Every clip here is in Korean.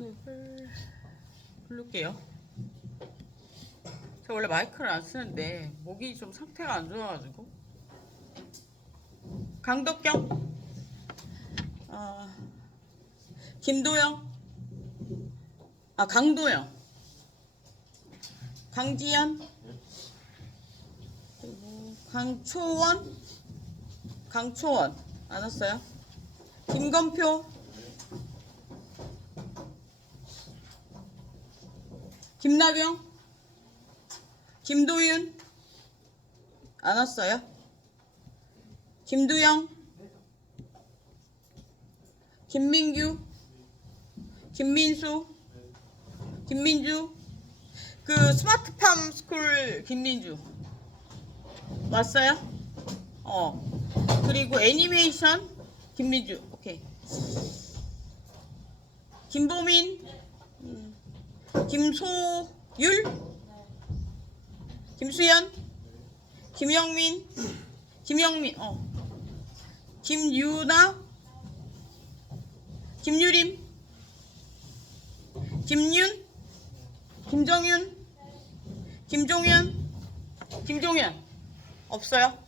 연습을 부를게요. 제가 원래 마이크를 안 쓰는데 목이 좀 상태가 안 좋아가지고. 강덕경, 김도영, 강도영, 강지연, 그리고 강초원 안 왔어요? 김건표, 김나경, 김도윤 안 왔어요? 김두영, 김민규, 김민수, 김민주, 그 스마트팜 스쿨 김민주 왔어요? 그리고 애니메이션 김민주. 오케이. 김보민, 김소율, 김수연, 김영민, 김유나, 김유림, 김윤, 김정윤, 김종현 없어요?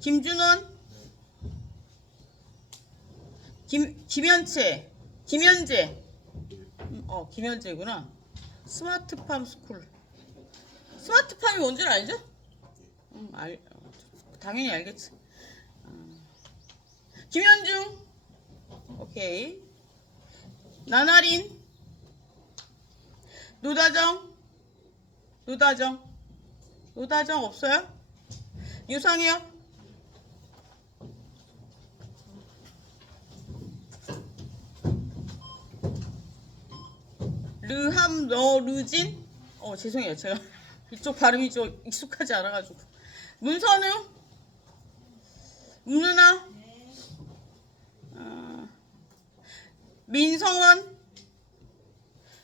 김준원, 김현재, 김현재구나. 스마트팜 스쿨. 스마트팜이 뭔지는 알죠? 당연히 알겠지. 김현중, 오케이. 나나린, 노다정 없어요? 유상혁, 르진? 죄송해요. 제가 이쪽 발음이 좀 익숙하지 않아가지고. 문선우, 문누나, 민성원,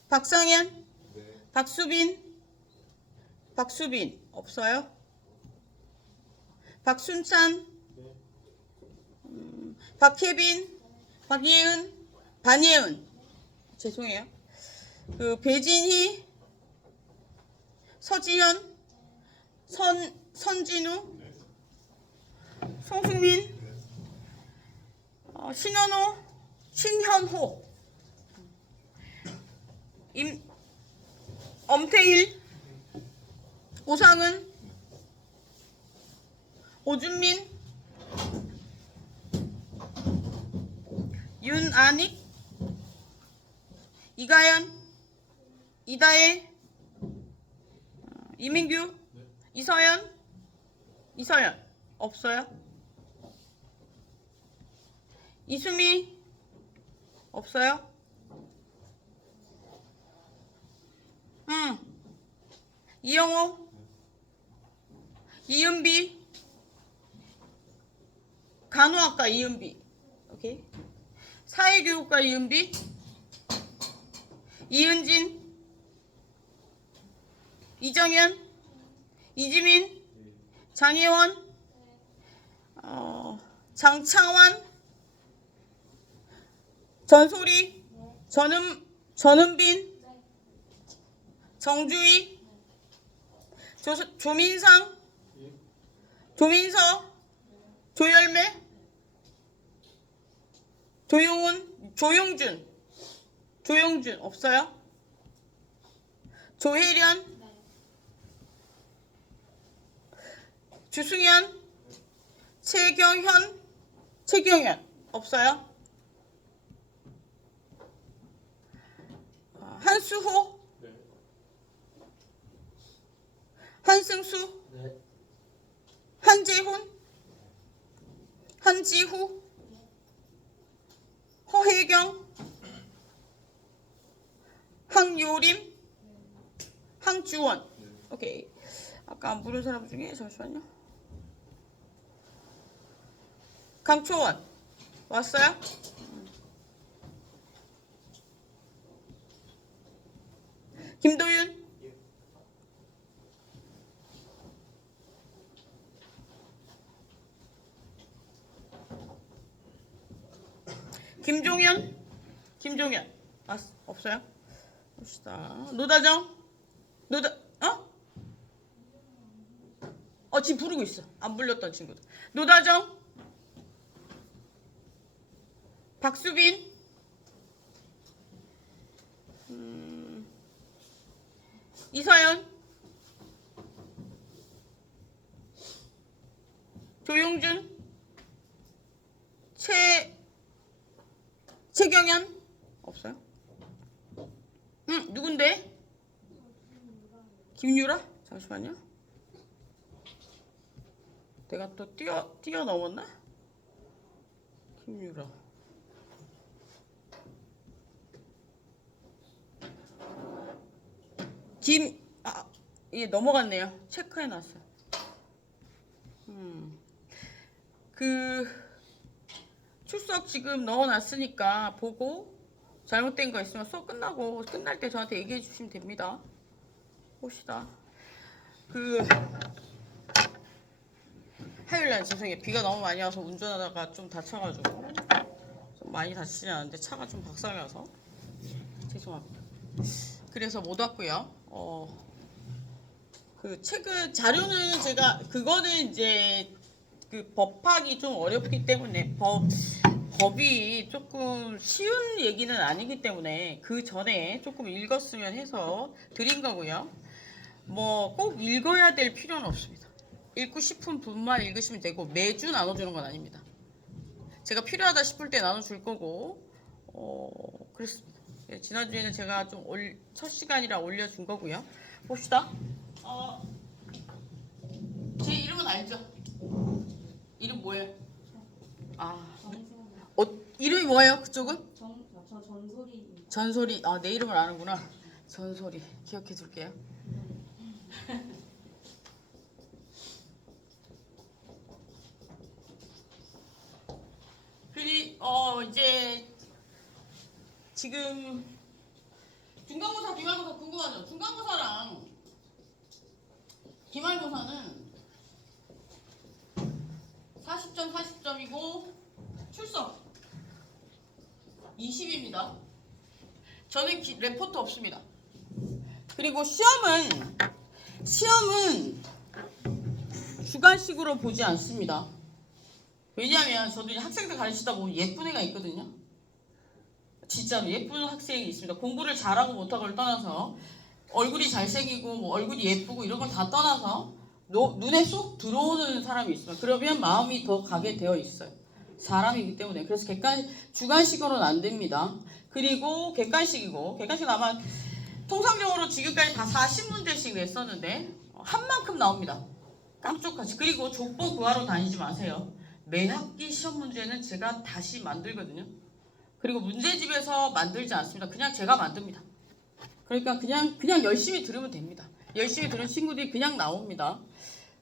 박상현, 박수빈 없어요? 박순찬, 박혜빈, 반예은 죄송해요. 그 배진희, 서지현, 선진우, 송승민, 신현호, 엄태일, 오상은, 오준민, 윤아닉, 이가연, 이다혜, 이민규, 이서연 없어요? 이수미 없어요? 이영호, 이은비, 간호학과 이은비, 오케이. 사회교육과 이은비, 이은진, 이정현, 이지민, 장혜원, 장창환, 전소리, 전은빈, 정주희, 조민서, 조열매, 조용준 없어요? 조혜련, 주승현, 최경현 없어요? 한수호, 한승수, 한지후, 허혜경, 항요림, 항주원. 오케이. 아까 안 부른 사람 중에 잠시만요. 강초원 왔어요? 김도윤, 김종현? 김종현. 아, 없어요? 봅시다. 노다정? 지금 부르고 있어. 안 불렸던 친구들. 노다정? 박수빈? 이서연? 조용준? 최경현? 없어요? 누군데? 김유라? 잠시만요. 내가 또 뛰어넘었나? 김유라. 이게 넘어갔네요. 체크해놨어요. 그 출석 지금 넣어놨으니까 보고 잘못된 거 있으면 수업 끝날 때 저한테 얘기해 주시면 됩니다. 봅시다. 화요일날 죄송해요. 비가 너무 많이 와서 운전하다가 좀 다쳐가지고 좀 많이 다치지 않았는데 차가 좀 박살나서 죄송합니다. 그래서 못 왔고요. 최근 자료는 제가 그거는 이제 그 법학이 좀 어렵기 때문에 법이 조금 쉬운 얘기는 아니기 때문에 그 전에 조금 읽었으면 해서 드린 거고요. 뭐 꼭 읽어야 될 필요는 없습니다. 읽고 싶은 분만 읽으시면 되고 매주 나눠주는 건 아닙니다. 제가 필요하다 싶을 때 나눠줄 거고 그렇습니다. 지난주에는 제가 좀 첫 시간이라 올려준 거고요. 봅시다. 제 이름은 알죠? 이름 뭐예요? 이름이 뭐예요? 그쪽은? 저 전소리. 전소리. 내 이름을 아는구나. 전소리. 기억해 둘게요. 이제 지금 중간고사, 기말고사 궁금하죠? 중간고사랑 기말고사는 40점, 40점이고 출석 20입니다. 저는 레포트 없습니다. 그리고 시험은 주관식으로 보지 않습니다. 왜냐하면 저도 이제 학생들 가르치다 보면 예쁜 애가 있거든요. 진짜로 예쁜 학생이 있습니다. 공부를 잘하고 못하고를 떠나서 얼굴이 잘생기고 뭐 얼굴이 예쁘고 이런 걸 다 떠나서 눈에 쏙 들어오는 사람이 있습니다. 그러면 마음이 더 가게 되어 있어요. 사람이기 때문에. 그래서 주관식으로는 안 됩니다. 그리고 객관식은 아마 통상적으로 지금까지 다 40문제씩 냈었는데 한 만큼 나옵니다. 깜짝같이. 그리고 족보 구하러 다니지 마세요. 매 학기 시험 문제는 제가 다시 만들거든요. 그리고 문제집에서 만들지 않습니다. 그냥 제가 만듭니다. 그러니까 그냥 열심히 들으면 됩니다. 열심히 들은 친구들이 그냥 나옵니다.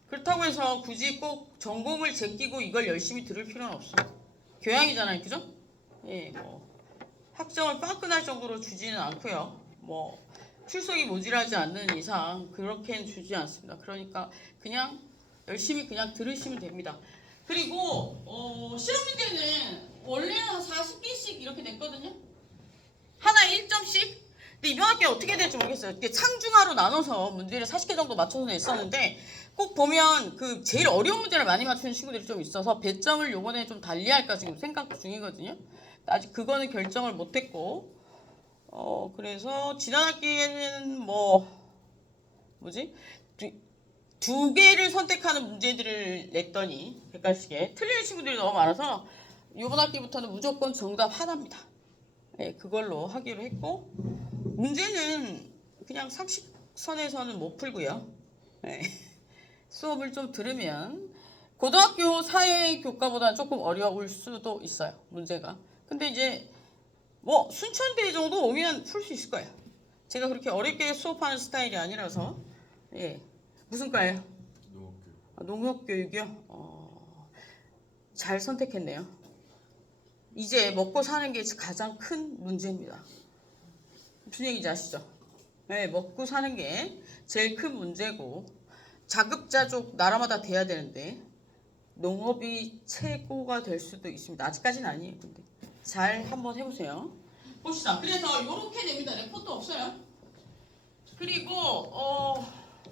그렇다고 해서 굳이 꼭 전공을 제끼고 이걸 열심히 들을 필요는 없습니다. 교양이잖아요, 그죠? 예, 뭐 학점을 빠끈할 정도로 주지는 않고요. 뭐 출석이 모자라지 않는 이상 그렇게는 주지 않습니다. 그러니까 그냥 열심히 그냥 들으시면 됩니다. 그리고 실험 문제는 원래는 한 40개씩 이렇게 냈거든요. 하나에 1점씩. 근데 이번 학기에 어떻게 될지 모르겠어요. 이게 상중하로 나눠서 문제를 40개 정도 맞춰서 냈었는데 꼭 보면 그 제일 어려운 문제를 많이 맞추는 친구들이 좀 있어서 배점을 요번에 좀 달리할까 지금 생각 중이거든요. 아직 그거는 결정을 못했고 그래서 지난 학기에는 두 개를 선택하는 문제들을 냈더니 객관식에 틀리는 친구들이 너무 많아서 이번 학기부터는 무조건 정답 하나입니다. 네, 그걸로 하기로 했고 문제는 그냥 상식선에서는 못 풀고요. 네, 수업을 좀 들으면 고등학교 사회 교과보다 조금 어려울 수도 있어요. 문제가. 근데 이제 순천대 정도 오면 풀 수 있을 거예요. 제가 그렇게 어렵게 수업하는 스타일이 아니라서. 예. 무슨 과예요? 농업교육. 농업교육이요? 잘 선택했네요. 이제 먹고 사는 게 가장 큰 문제입니다. 무슨 얘기인지 아시죠? 네, 먹고 사는 게 제일 큰 문제고 자급자족 나라마다 돼야 되는데 농업이 최고가 될 수도 있습니다. 아직까지는 아니에요. 근데 잘 한번 해보세요. 봅시다. 그래서 이렇게 됩니다. 레포트 없어요. 그리고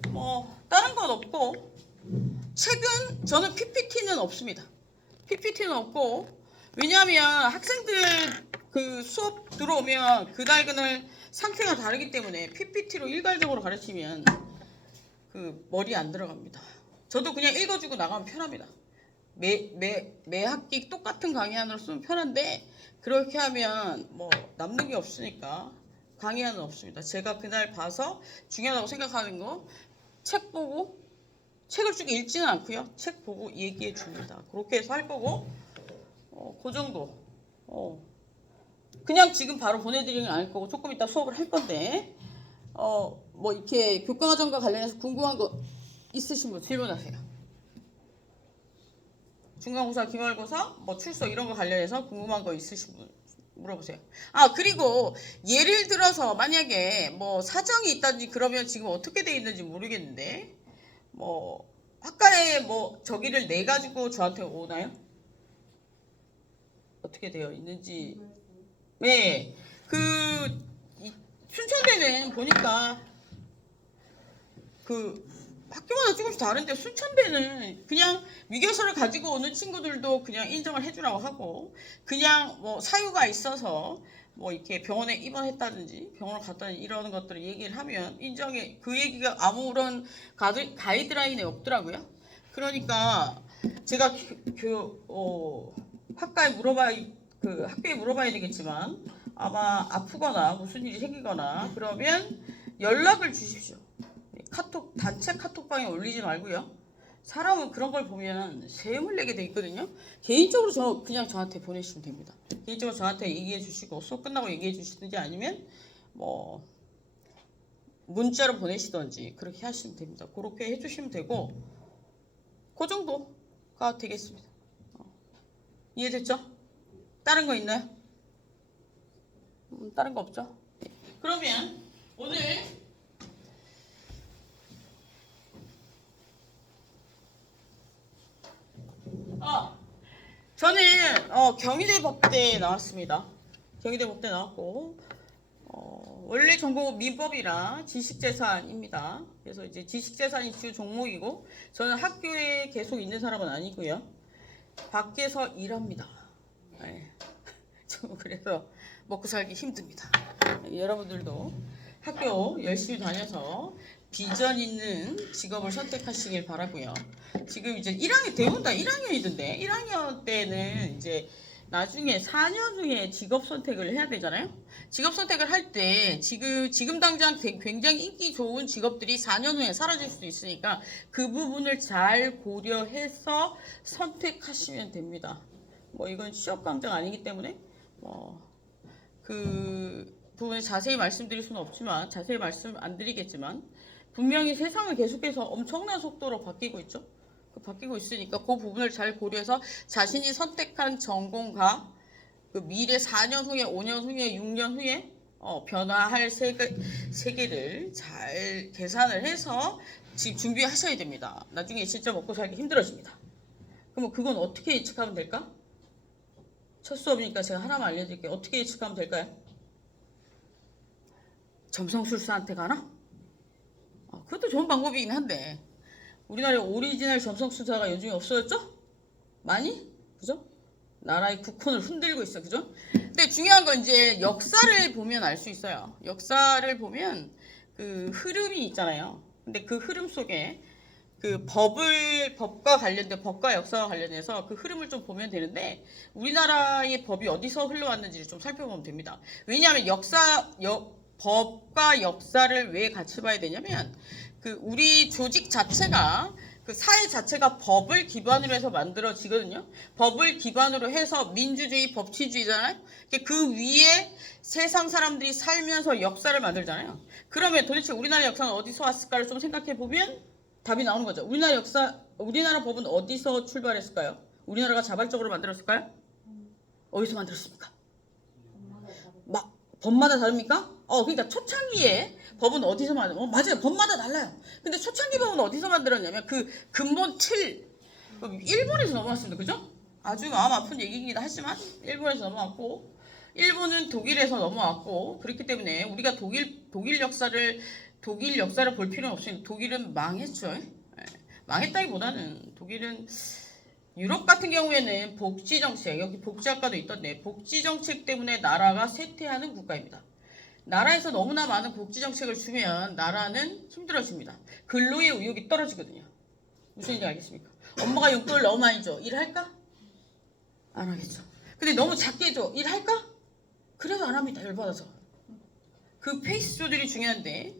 뭐 다른 건 없고 책은 저는 PPT는 없습니다. PPT는 없고 왜냐하면 학생들 그 수업 들어오면 그날 상태가 다르기 때문에 PPT로 일괄적으로 가르치면 그 머리에 안 들어갑니다. 저도 그냥 읽어주고 나가면 편합니다. 매 학기 똑같은 강의안으로 쓰면 편한데 그렇게 하면 뭐 남는 게 없으니까 강의안은 없습니다. 제가 그날 봐서 중요하다고 생각하는 거 책 보고 책을 쭉 읽지는 않고요. 책 보고 얘기해 줍니다. 그렇게 해서 할 거고 그 정도. 그냥 지금 바로 보내드리는 건 아닐 거고 조금 이따 수업을 할 건데 뭐 이렇게 교과과정과 관련해서 궁금한 거 있으신 분 질문하세요. 중간고사, 기말고사, 뭐 출석 이런 거 관련해서 궁금한 거 있으신 분 물어보세요. 아 그리고 예를 들어서 만약에 뭐 사정이 있다든지 그러면 지금 어떻게 돼 있는지 모르겠는데 뭐 학과에 뭐 저기를 내 가지고 저한테 오나요? 어떻게 되어 있는지. 네, 순천대는 보니까 그 학교마다 조금씩 다른데 순천대는 그냥 위교서를 가지고 오는 친구들도 그냥 인정을 해주라고 하고 그냥 뭐 사유가 있어서 뭐 이렇게 병원에 입원했다든지 병원을 갔다든지 이런 것들을 얘기를 하면 인정해. 그 얘기가 아무런 가이드라인에 없더라고요. 그러니까 제가 학과에 학교에 물어봐야 되겠지만 아마 아프거나 무슨 일이 생기거나 그러면 연락을 주십시오. 단체 카톡방에 올리지 말고요. 사람은 그런 걸 보면 세음을 내게 돼 있거든요. 개인적으로 그냥 저한테 보내시면 됩니다. 개인적으로 저한테 얘기해 주시고 수업 끝나고 얘기해 주시든지 아니면 뭐 문자로 보내시든지 그렇게 하시면 됩니다. 그렇게 해주시면 되고 그 정도가 되겠습니다. 이해됐죠? 다른 거 있나요? 다른 거 없죠? 그러면 오늘 저는 경희대 법대 나왔습니다. 경희대 법대 나왔고 원래 전공은 민법이랑 지식재산입니다. 그래서 이제 지식재산이 주 종목이고 저는 학교에 계속 있는 사람은 아니고요. 밖에서 일합니다. 네. 그래서 먹고 살기 힘듭니다. 여러분들도 학교 열심히 다녀서 비전 있는 직업을 선택하시길 바라고요. 지금 이제 1학년 대부분 다 1학년이던데 1학년 때는 이제 나중에 4년 후에 직업 선택을 해야 되잖아요. 직업 선택을 할 때 지금 당장 굉장히 인기 좋은 직업들이 4년 후에 사라질 수도 있으니까 그 부분을 잘 고려해서 선택하시면 됩니다. 뭐 이건 취업 강좌가 아니기 때문에 그 부분에 자세히 말씀드릴 수는 없지만 자세히 말씀 안 드리겠지만 분명히 세상은 계속해서 엄청난 속도로 바뀌고 있죠. 바뀌고 있으니까 그 부분을 잘 고려해서 자신이 선택한 전공과 그 미래 4년 후에 5년 후에 6년 후에 변화할 세계를 잘 계산을 해서 지금 준비하셔야 됩니다. 나중에 진짜 먹고 살기 힘들어집니다. 그러면 그건 어떻게 예측하면 될까? 첫 수업이니까 제가 하나만 알려드릴게요. 어떻게 예측하면 될까요? 점성술사한테 가나? 그것도 좋은 방법이긴 한데 우리나라에 오리지널 점성술사가 요즘에 없어졌죠? 많이? 그죠? 나라의 국혼을 흔들고 있어. 그죠? 근데 중요한 건 이제 역사를 보면 알 수 있어요. 역사를 보면 그 흐름이 있잖아요. 근데 그 흐름 속에 그 법과 역사와 관련해서 그 흐름을 좀 보면 되는데 우리나라의 법이 어디서 흘러왔는지를 좀 살펴보면 됩니다. 왜냐하면 법과 역사를 왜 같이 봐야 되냐면 그 우리 조직 자체가 그 사회 자체가 법을 기반으로 해서 만들어지거든요. 법을 기반으로 해서 민주주의, 법치주의잖아요. 그 위에 세상 사람들이 살면서 역사를 만들잖아요. 그러면 도대체 우리나라 역사는 어디서 왔을까를 좀 생각해 보면 답이 나오는 거죠. 우리나라 법은 어디서 출발했을까요? 우리나라가 자발적으로 만들었을까요? 어디서 만들었습니까? 법마다 다릅니까? 그러니까 초창기에 법은 어디서 맞아요. 법마다 달라요. 근데 초창기 법은 어디서 만들었냐면 그 근본 틀 일본에서 넘어왔습니다. 그죠? 아주 마음 아픈 얘기이긴 하지만 일본에서 넘어왔고 일본은 독일에서 넘어왔고 그렇기 때문에 우리가 독일 역사를 볼 필요는 없으니 독일은 망했죠. 예. 망했다기보다는 독일은 유럽 같은 경우에는 복지 정책, 여기 복지학과도 있던데 복지 정책 때문에 나라가 쇠퇴하는 국가입니다. 나라에서 너무나 많은 복지 정책을 주면 나라는 힘들어집니다. 근로의 의욕이 떨어지거든요. 무슨 얘기 알겠습니까? 엄마가 용돈을 너무 많이 줘. 일할까? 안 하겠죠. 근데 너무 작게 줘. 일할까? 그래도 안 합니다. 열받아서. 그 페이스 조절이 중요한데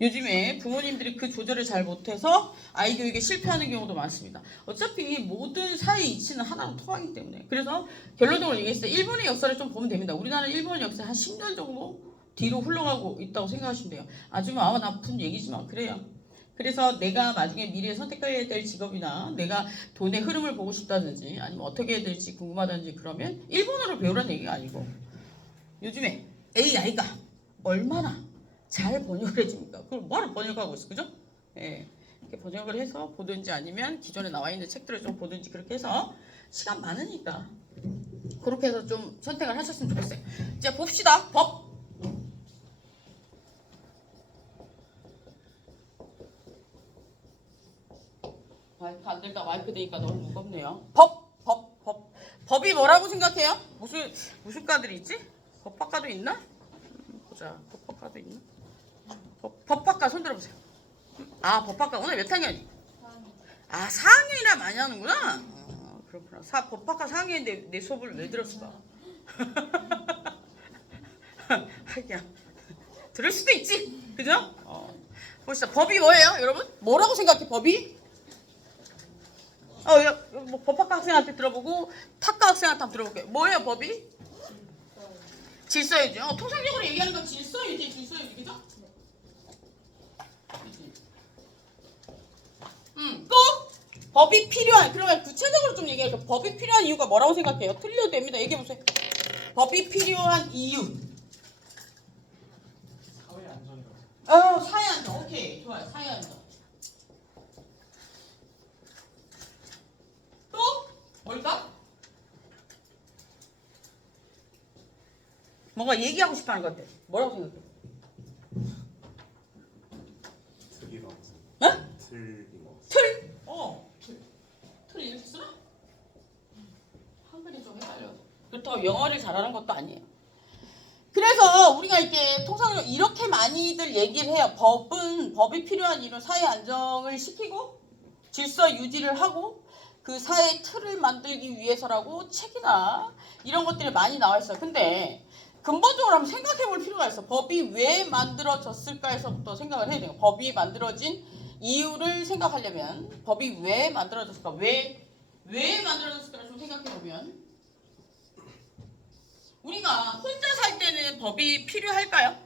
요즘에 부모님들이 그 조절을 잘 못해서 아이 교육에 실패하는 경우도 많습니다. 어차피 모든 사회 이치는 하나로 통하기 때문에. 그래서 결론적으로 얘기했을 때 일본의 역사를 좀 보면 됩니다. 우리나라는 일본의 역사 한 10년 정도 뒤로 흘러가고 있다고 생각하시면 돼요. 아주 마음 아픈 얘기지만 그래요. 그래서 내가 나중에 미래에 선택해야 될 직업이나 내가 돈의 흐름을 보고 싶다든지 아니면 어떻게 해야 될지 궁금하다든지 그러면 일본어를 배우라는 얘기가 아니고 요즘에 AI가 얼마나 잘 번역을 해줍니까? 그걸 뭐하러 번역하고 있어, 그죠? 예, 이렇게 번역을 해서 보든지 아니면 기존에 나와 있는 책들을 좀 보든지 그렇게 해서 시간 많으니까 그렇게 해서 좀 선택을 하셨으면 좋겠어요. 이제 봅시다. 법. 마이크 안 들다 마이크 되니까 너무 무겁네요. 법이 뭐라고 생각해요? 무슨 과들이 있지? 법학과도 있나? 보자. 법학과도 있나? 법학과 손 들어보세요. 아, 법학과 오늘 몇 학년이? 아, 4학년이나 많이 하는구나. 아, 그렇구나. 법학과 4학년인데 내 수업을 왜 들었을까? 하기야. 들을 수도 있지, 그죠? 보시다. 법이 뭐예요, 여러분? 뭐라고 생각해, 법이? 뭐 법학과 학생한테 들어보고 탁과 학생한테 한번 들어볼게요. 뭐예요, 법이? 질서유지. 통상적으로 얘기하는 건 질서유지, 그죠? 또 법이 필요한. 그러면 구체적으로 좀 얘기할게요. 법이 필요한 이유가 뭐라고 생각해요? 틀려도 됩니다. 얘기해보세요. 법이 필요한 이유. 사회 안전이라고. 사회 안전. 오케이, 좋아요. 사회 안전. 또 뭘까? 뭔가 얘기하고 싶어하는 것 같아. 뭐라고 생각해? 틀이라고. 응? 틀이라고. 틀? 틀 이렇게 쓰나? 한글이 좀 헷갈려. 그렇다고 영어를 잘하는 것도 아니에요. 그래서 우리가 이렇게 통상적으로 이렇게 많이들 얘기를 해요. 법이 필요한 이유는 사회 안정을 시키고 질서 유지를 하고 그 사회의 틀을 만들기 위해서라고 책이나 이런 것들이 많이 나와 있어요. 근데 근본적으로 한번 생각해 볼 필요가 있어. 법이 왜 만들어졌을까에서부터 생각을 해야 돼요. 법이 만들어진 이유를 생각하려면 법이 왜 만들어졌을까? 왜 만들어졌을까를 좀 생각해 보면 우리가 혼자 살 때는 법이 필요할까요?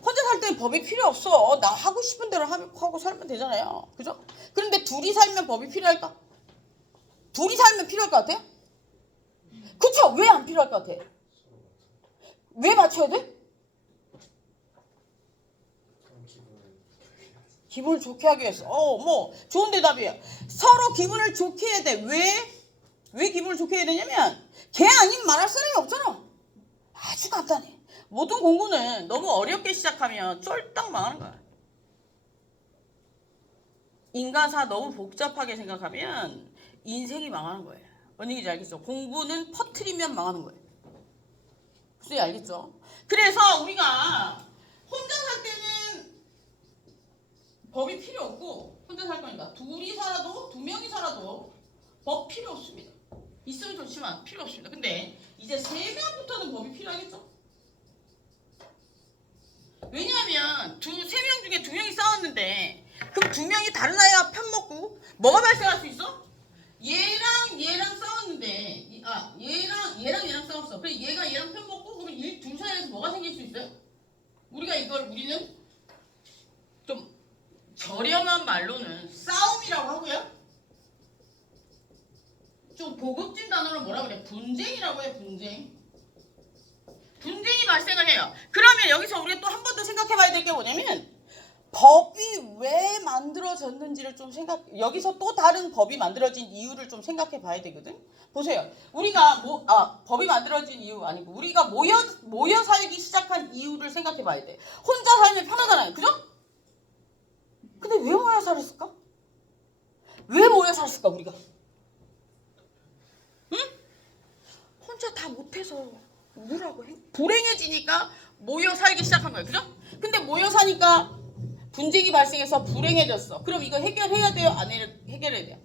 혼자 살 때는 법이 필요 없어. 나 하고 싶은 대로 하고 살면 되잖아요. 그죠? 그런데 둘이 살면 법이 필요할까? 둘이 살면 필요할 것 같아요? 그쵸? 왜 안 필요할 것 같아? 왜 맞춰야 돼? 기분을 좋게 하기 위해서. 뭐 좋은 대답이에요. 서로 기분을 좋게 해야 돼. 왜 기분을 좋게 해야 되냐면 걔 아니면 말할 사람이 없잖아. 아주 간단해. 모든 공부는 너무 어렵게 시작하면 쫄딱 망하는 거야. 인간사 너무 복잡하게 생각하면 인생이 망하는 거예요. 뭔 얘기인지 알겠죠? 공부는 퍼뜨리면 망하는 거예요. 무슨 얘기 알겠죠? 그래서 우리가 혼자 살 때는 법이 필요 없고 혼자 살 거니까 둘이 살아도 두 명이 살아도 법 필요 없습니다. 있으면 좋지만 필요 없습니다. 근데 이제 세 명부터는 법이 필요하겠죠? 왜냐하면 세 명 중에 두 명이 싸웠는데 그럼 두 명이 다른 아이와 편먹고 뭐가 발생할 수 있어? 얘랑 싸웠는데 얘랑 싸웠어. 그래 얘가 얘랑 편먹고 그러면 둘 사이에서 뭐가 생길 수 있어요? 우리는 좀 저렴한 말로는 싸움이라고 하고요. 좀 고급진 단어로 뭐라 그래? 분쟁이라고 해요. 분쟁이 발생을 해요. 그러면 여기서 우리가 또 한 번 더 생각해 봐야 될 게 뭐냐면 법이 왜 만들어졌는지를 좀 여기서 또 다른 법이 만들어진 이유를 좀 생각해 봐야 되거든. 보세요. 우리가 법이 만들어진 이유 아니고 우리가 모여 살기 시작한 이유를 생각해 봐야 돼. 혼자 살면 편하잖아요. 그죠? 근데 왜 모여 살았을까? 왜 모여 살았을까 우리가? 응? 혼자 다 못해서 우울하고 불행해지니까 모여 살기 시작한 거예요. 그죠? 근데 모여 사니까 분쟁이 발생해서 불행해졌어. 그럼 이거 해결해야 돼요? 안 해결해야 돼요?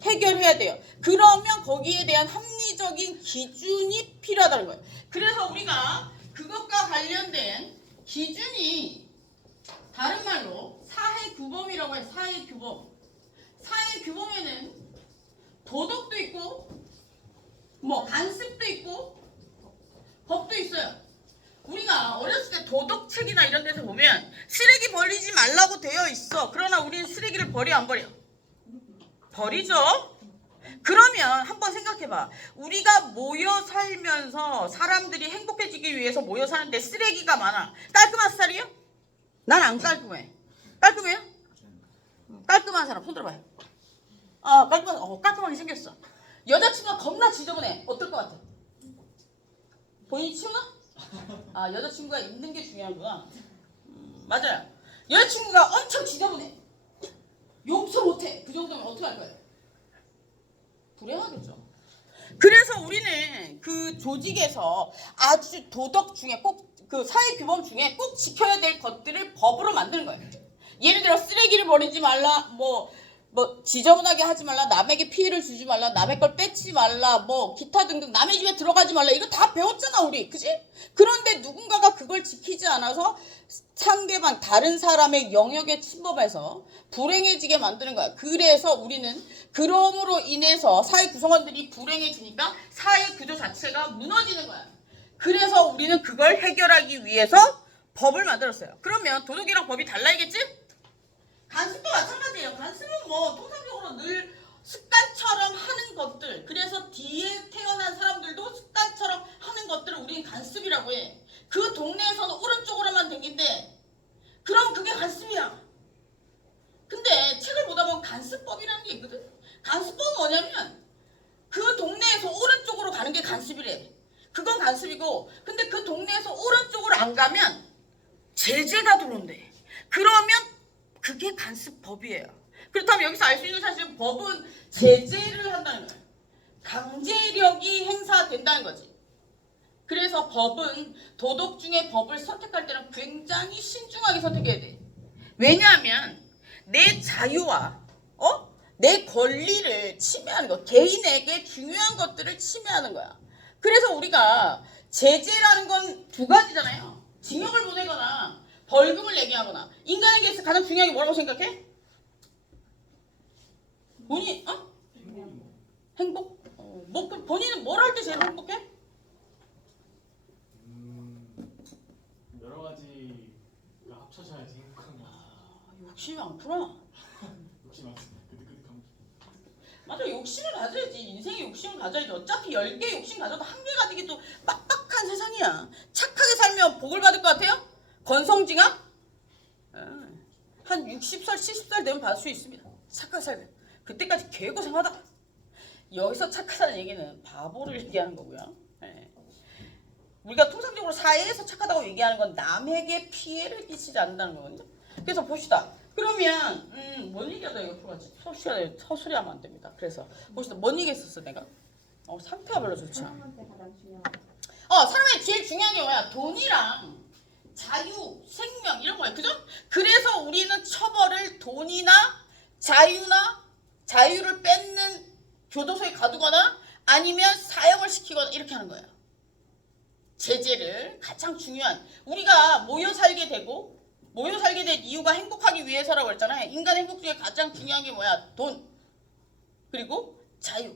해결해야 돼요. 그러면 거기에 대한 합리적인 기준이 필요하다는 거예요. 그래서 우리가 그것과 관련된 기준이 다른 말로 사회규범이라고 해요. 사회규범. 사회규범에는 도덕도 있고 간습도 있고 법도 있어요. 우리가 어렸을 때 도덕책이나 이런 데서 보면 쓰레기 버리지 말라고 되어 있어. 그러나 우리는 쓰레기를 버려 안 버려? 버리죠. 그러면 한번 생각해봐. 우리가 모여 살면서 사람들이 행복해지기 위해서 모여 사는데 쓰레기가 많아. 깔끔한 스타일이요? 난 안 깔끔해. 깔끔해요? 깔끔한 사람 손 들어봐요. 깔끔하게 생겼어. 여자친구가 겁나 지저분해. 어떨 것 같아? 본인이 치우나? 여자친구가 있는 게 중요하구나. 맞아요. 여자친구가 엄청 지저분해. 용서 못해. 그 정도면 어떻게 할 거예요? 불행하겠죠. 그래서 우리는 그 조직에서 아주 도덕 중에 꼭 그 사회 규범 중에 꼭 지켜야 될 것들을 법으로 만드는 거예요. 예를 들어 쓰레기를 버리지 말라, 지저분하게 하지 말라, 남에게 피해를 주지 말라, 남의 걸 뺏지 말라, 기타 등등 남의 집에 들어가지 말라. 이거 다 배웠잖아 우리, 그지? 그런데 누군가가 그걸 지키지 않아서 상대방 다른 사람의 영역에 침범해서 불행해지게 만드는 거야. 그래서 우리는 그럼으로 인해서 사회 구성원들이 불행해지니까 사회 구조 자체가 무너지는 거야. 그래서 우리는 그걸 해결하기 위해서 법을 만들었어요. 그러면 도덕이랑 법이 달라야겠지? 간습도 마찬가지예요. 간습은 통상적으로 늘 습관처럼 하는 것들, 그래서 뒤에 태어난 사람들도 습관처럼 하는 것들을 우리는 간습이라고 해. 그 동네에서는 오른쪽으로만 댕긴대. 그럼 그게 간습이야. 근데 책을 보다 보면 간습법이라는 게 있거든. 간습법은 뭐냐면 그 동네에서 오른쪽으로 가는 게 간습이래. 그건 간습이고, 근데 그 동네에서 오른쪽으로 안 가면 제재가 들어온대. 그러면 그게 간습법이에요. 그렇다면 여기서 알 수 있는 사실은 법은 제재를 한다는 거예요. 강제력이 행사된다는 거지. 그래서 법은 도덕 중에 법을 선택할 때는 굉장히 신중하게 선택해야 돼. 왜냐하면 내 자유와 내 권리를 침해하는 거, 개인에게 중요한 것들을 침해하는 거야. 그래서 우리가 제재라는 건 두 가지잖아요. 징역을 보내거나 벌금을 내게 하거나. 인간에게 가장 중요한 게 뭐라고 생각해? 본인, 행복? 본인은 뭘 할 때 제일 행복해? 여러 가지가 합쳐져야지 행복한 거. 욕심이 많구나. 욕심 많습니다. 그득그득한 거. 맞아, 욕심을 가져야지. 인생에 욕심을 가져야지. 어차피 10개 욕심 가져도 한 개 가지기 또 빡빡한 세상이야. 착하게 살면 복을 받을 것 같아요? 건성징악? 한 60살, 70살 되면 받을 수 있습니다. 착하게 살면. 그때까지 개고생하다. 여기서 착하다는 얘기는 바보를 얘기하는 거고요. 우리가 통상적으로 사회에서 착하다고 얘기하는 건 남에게 피해를 끼치지 않는다는 거거든요. 그래서 봅시다. 그러면 뭔 얘기하다 이거 풀어가지? 서술이하면 안 됩니다. 그래서 봅시다. 뭔 얘기 했었어 내가? 상태가 별로 좋지 않아. 사람한테 가장 중요한 사람의 제일 중요한 게 뭐야? 돈이랑 자유, 생명 이런 거예요. 그죠? 그래서 우리는 처벌을 돈이나 자유를 뺏는 교도소에 가두거나 아니면 사형을 시키거나 이렇게 하는 거예요. 제재를 가장 중요한, 우리가 모여 살게 된 이유가 행복하기 위해서라고 했잖아요. 인간 행복 중에 가장 중요한 게 뭐야? 돈, 그리고 자유,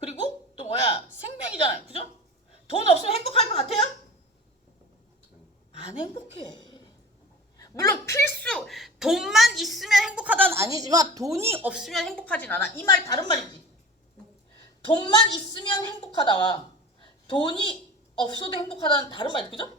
그리고 또 뭐야? 생명이잖아요. 그죠? 돈 없으면 행복할 것 같아요? 안 행복해. 물론 필수, 돈만 있으면 행복하다는 아니지만 돈이 없으면 행복하진 않아. 이 말 다른 말이지. 돈만 있으면 행복하다와 돈이 없어도 행복하다는 다른 말이지. 그죠?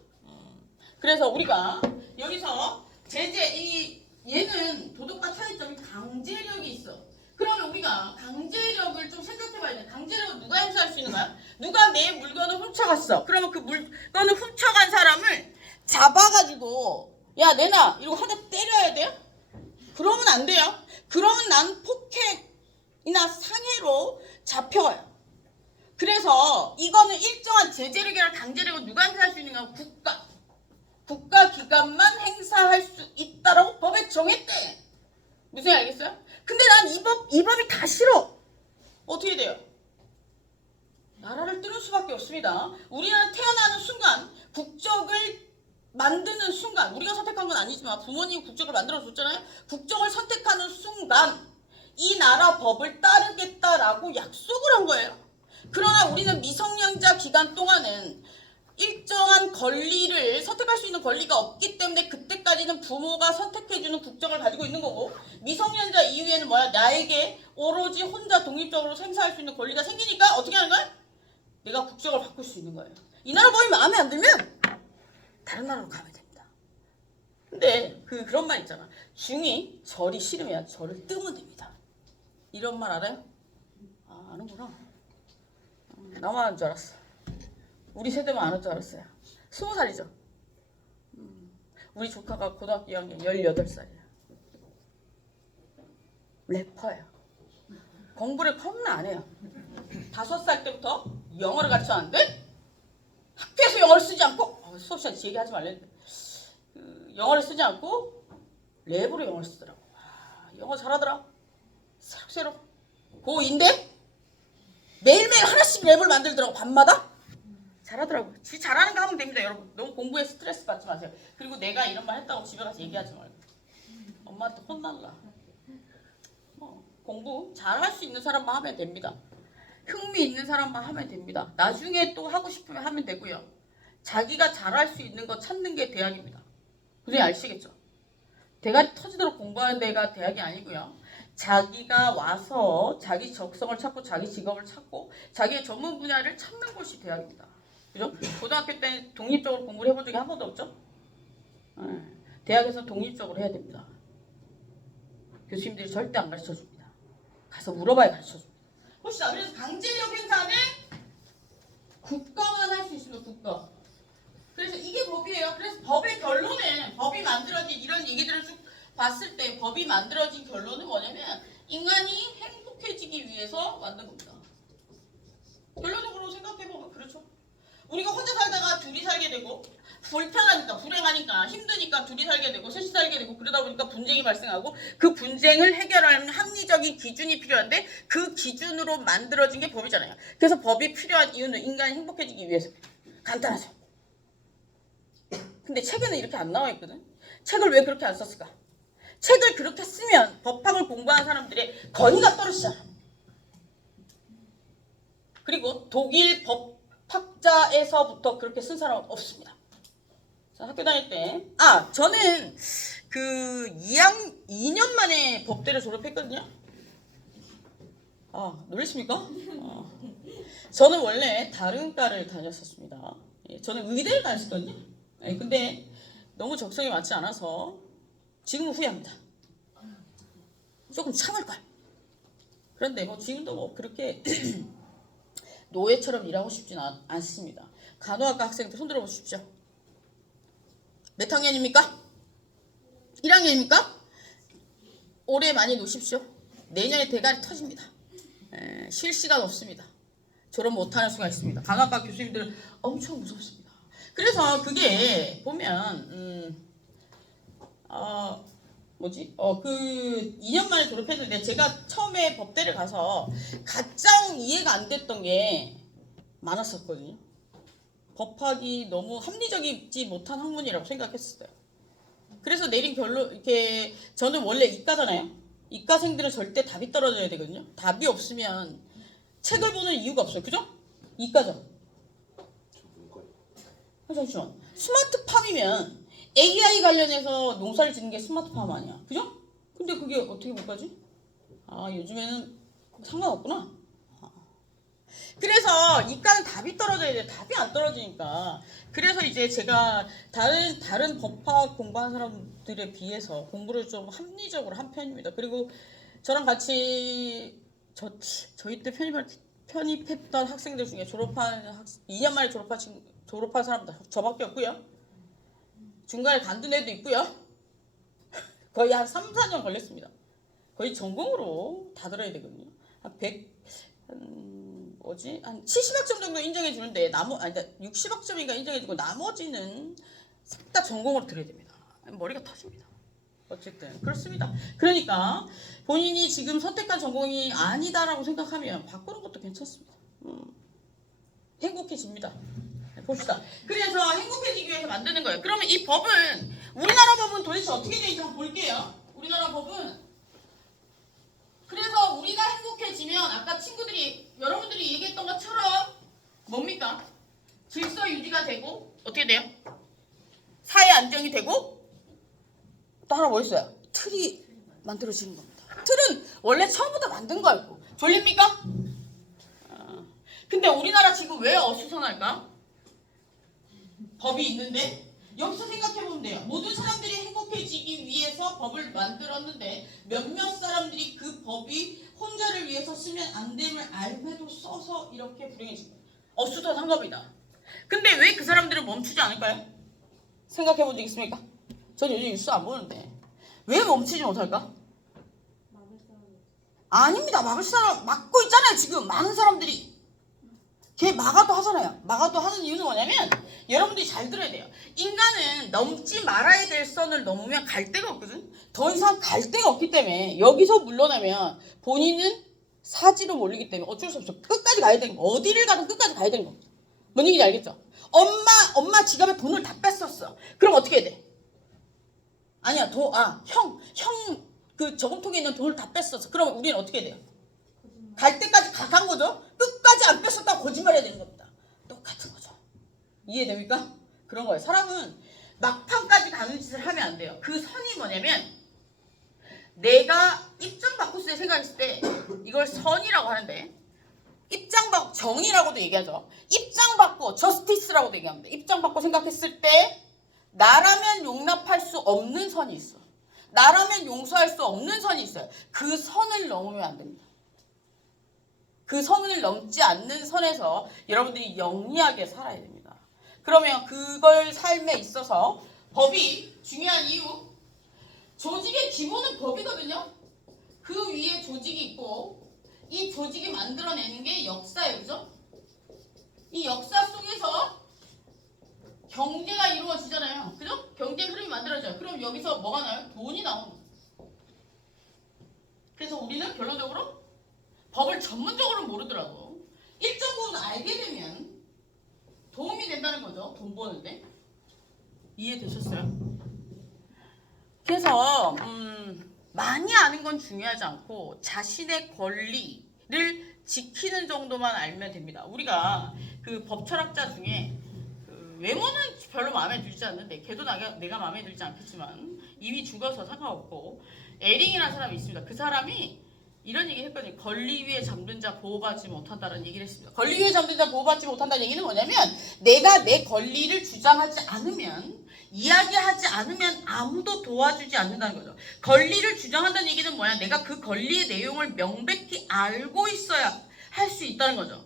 그래서 우리가 여기서 얘는 도덕과 차이점이 강제력이 있어. 그러면 우리가 강제력을 좀 생각해봐야 돼. 강제력은 누가 행사할 수 있는가요? 누가 내 물건을 훔쳐갔어. 그러면 그 물건을 훔쳐간 사람을 잡아가지고 야 내놔 이러고 한 대 때려야 돼요? 그러면 안 돼요. 그러면 난 폭행이나 상해로 잡혀가요. 그래서 이거는 일정한 제재력이나 강제력을 누가 행사할 수 있는가? 국가기관만 행사할 수 있다라고 법에 정했대. 무슨 얘기 알겠어요? 근데 난 이 법이 다 싫어. 어떻게 돼요? 나라를 뚫을 수밖에 없습니다. 우리나라 태어나는 순간 국적을 만드는 순간 우리가 선택한 건 아니지만 부모님이 국적을 만들어줬잖아요. 국적을 선택하는 순간 이 나라 법을 따르겠다라고 약속을 한 거예요. 그러나 우리는 미성년자 기간 동안은 일정한 권리를 선택할 수 있는 권리가 없기 때문에 그때까지는 부모가 선택해주는 국적을 가지고 있는 거고 미성년자 이후에는 뭐야? 나에게 오로지 혼자 독립적으로 행사할 수 있는 권리가 생기니까 어떻게 하는 거야? 내가 국적을 바꿀 수 있는 거예요. 이 나라 법이 마음에 안 들면 다른 나라로 가면 됩니다. 근데 그런 말 있잖아. 중이 절이 싫으면 절을 뜨면 됩니다. 이런 말 알아요? 아, 아는구나. 나만 아는 줄 알았어. 우리 세대만 아는 줄 알았어요. 20살이죠. 우리 조카가 고등학교 2학년 18살이야. 래퍼예요. 공부를 겁나 안 해요. 5살 때부터 영어를 가르쳤는데 학교에서 영어를 쓰지 않고 수업 시간에 얘기하지 말랬는데 영어를 쓰지 않고 랩으로 영어를 쓰더라고. 영어 잘하더라. 새록새록. 고2인데 매일매일 하나씩 랩을 만들더라고. 밤마다. 잘하더라고요. 지 잘하는 거 하면 됩니다, 여러분. 너무 공부에 스트레스 받지 마세요. 그리고 내가 이런 말 했다고 집에 가서 얘기하지 말고. 엄마한테 혼날라. 공부 잘할 수 있는 사람만 하면 됩니다. 흥미 있는 사람만 하면 됩니다. 나중에 또 하고 싶으면 하면 되고요. 자기가 잘할 수 있는 거 찾는 게 대학입니다. 선생님 아시겠죠? 대가리 터지도록 공부하는 데가 대학이 아니고요. 자기가 와서 자기 적성을 찾고 자기 직업을 찾고 자기의 전문 분야를 찾는 곳이 대학입니다. 그죠? 고등학교 때 독립적으로 공부를 해본 적이 한 번도 없죠? 대학에서 독립적으로 해야 됩니다. 교수님들이 절대 안 가르쳐줍니다. 가서 물어봐야 가르쳐줍니다. 봅시다. 그래서 강제력 행사는 국가만 할 수 있습니다. 국가. 그래서 이게 법이에요. 그래서 법의 결론은 법이 만들어진 이런 얘기들을 쭉 봤을 때 법이 만들어진 결론은 뭐냐면 인간이 행복해지기 위해서 만든 겁니다. 결론적으로 생각해보면 그렇죠. 우리가 혼자 살다가 둘이 살게 되고 불편하니까 불행하니까 힘드니까 둘이 살게 되고 셋이 살게 되고 그러다 보니까 분쟁이 발생하고 그 분쟁을 해결하는 합리적인 기준이 필요한데 그 기준으로 만들어진 게 법이잖아요. 그래서 법이 필요한 이유는 인간이 행복해지기 위해서. 간단하죠. 근데 책에는 이렇게 안 나와 있거든. 책을 왜 그렇게 안 썼을까? 책을 그렇게 쓰면 법학을 공부한 사람들의 권위가 떨어지잖아. 그리고 독일 법학자에서부터 그렇게 쓴 사람은 없습니다. 학교 다닐 때 저는 2년 만에 법대를 졸업했거든요. 놀라십니까? 저는 원래 다른 과를 다녔었습니다. 저는 의대를 다녔었거든요. 근데 너무 적성에 맞지 않아서 지금은 후회합니다. 조금 참을 걸. 그런데 지금도 그렇게 노예처럼 일하고 싶지는 않습니다. 간호학과 학생들 손들어 보십시오. 몇 학년입니까? 1학년입니까? 올해 많이 노십시오. 내년에 대가리 터집니다. 쉴 시간 없습니다. 졸업 못하는 수가 있습니다. 간호학과 교수님들은 엄청 무섭습니다. 그래서 그게 보면 그 2년 만에 졸업했는데 제가 처음에 법대를 가서 가장 이해가 안 됐던 게 많았었거든요. 법학이 너무 합리적이지 못한 학문이라고 생각했어요. 그래서 내린 결론, 이렇게 저는 원래 이과잖아요. 이과생들은 절대 답이 떨어져야 되거든요. 답이 없으면 책을 보는 이유가 없어요. 그죠? 이과죠. 잠시만. 스마트팜이면 AI 관련해서 농사를 짓는 게 스마트팜 아니야. 그죠? 근데 그게 어떻게 못 가지? 요즘에는 상관없구나. 그래서 이과는 답이 떨어져야 돼. 답이 안 떨어지니까. 그래서 이제 제가 다른 법학 공부하는 사람들에 비해서 공부를 좀 합리적으로 한 편입니다. 그리고 저랑 같이 저희 때 편입했던 학생들 중에 2년 만에 졸업한 사람들 저밖에 없고요. 중간에 관둔 애도 있고요. 거의 한 3, 4년 걸렸습니다. 거의 전공으로 다 들어야 되거든요. 한 70학점 정도 인정해 주는데 60학점인가 인정해 주고 나머지는 싹 다 전공으로 들어야 됩니다. 머리가 터집니다. 어쨌든 그렇습니다. 그러니까 본인이 지금 선택한 전공이 아니다라고 생각하면 바꾸는 것도 괜찮습니다. 행복해집니다. 봅시다. 그래서 행복해지기 위해서 만드는 거예요. 그러면 이 법은 우리나라 법은 도대체 어떻게 되는지 한번 볼게요. 우리나라 법은 그래서 우리가 행복해지면 아까 여러분들이 얘기했던 것처럼 뭡니까? 질서 유지가 되고 어떻게 돼요? 사회 안정이 되고 또 하나 뭐 있어요? 틀이 만들어지는 겁니다. 틀은 원래 처음부터 만든 거였고 졸립니까? 근데 우리나라 지금 왜 어수선할까? 법이 있는데 여기서 생각해보면 돼요. 모든 사람들이 행복해지기 위해서 법을 만들었는데 몇몇 사람들이 그 법이 혼자를 위해서 쓰면 안 됨을 알고도 써서 이렇게 불행해진 거예요. 어수선한 겁니다. 근데 왜 그 사람들은 멈추지 않을까요? 생각해본 적 있습니까? 저는 요즘 뉴스 안 보는데 왜 멈추지 못할까? 막을 사람이 아닙니다. 막고 있잖아요. 지금 많은 사람들이. 걔 마가도 하잖아요. 마가도 하는 이유는 뭐냐면 여러분들이 잘 들어야 돼요. 인간은 넘지 말아야 될 선을 넘으면 갈 데가 없거든. 더 이상 갈 데가 없기 때문에 여기서 물러나면 본인은 사지로 몰리기 때문에 어쩔 수 없어. 끝까지 가야 되는 거. 어디를 가든 끝까지 가야 되는 거. 뭔 얘기인지 알겠죠? 엄마 지갑에 돈을 다 뺐었어. 그럼 어떻게 해야 돼? 아니야, 형 그 저금통에 있는 돈을 다 뺐었어. 그럼 우리는 어떻게 해야 돼요? 거짓말. 갈 때까지 간 거죠. 끝까지 안 뺐었다고 거짓말해야 되는 겁니다. 똑같은 거죠. 이해됩니까? 그런 거예요. 사람은 막판까지 가는 짓을 하면 안 돼요. 그 선이 뭐냐면 내가 입장 바꿀 때 생각했을 때 이걸 선이라고 하는데 정의라고도 얘기하죠. 입장 바꿔 저스티스라고도 얘기합니다. 입장 바꿔 생각했을 때 나라면 용납할 수 없는 선이 있어. 나라면 용서할 수 없는 선이 있어요. 그 선을 넘으면 안 됩니다. 그 선을 넘지 않는 선에서 여러분들이 영리하게 살아야 됩니다. 그러면 그걸 삶에 있어서 법이 중요한 이유, 조직의 기본은 법이거든요. 그 위에 조직이 있고 이 조직이 만들어내는 게 역사예요. 그죠? 이 역사 속에서 경제가 이루어지잖아요. 그죠? 경제 흐름이 만들어져요. 그럼 여기서 뭐가 나요? 돈이 나오는 거예요. 그래서 우리는 결론적으로 법을 전문적으로 모르더라도 일정 부분 알게 되면 도움이 된다는 거죠. 돈 버는데. 이해되셨어요? 그래서 많이 아는 건 중요하지 않고 자신의 권리를 지키는 정도만 알면 됩니다. 우리가 그 법철학자 중에 외모는 별로 마음에 들지 않는데 걔도 내가 마음에 들지 않겠지만 이미 죽어서 상관없고 에링이라는 사람이 있습니다. 그 사람이 이런 얘기를 했거든요. 권리 위에 잠든 자 보호받지 못한다는 얘기를 했습니다. 권리 위에 잠든 자 보호받지 못한다는 얘기는 뭐냐면 내가 내 권리를 주장하지 않으면 이야기하지 않으면 아무도 도와주지 않는다는 거죠. 권리를 주장한다는 얘기는 뭐야? 내가 그 권리의 내용을 명백히 알고 있어야 할 수 있다는 거죠.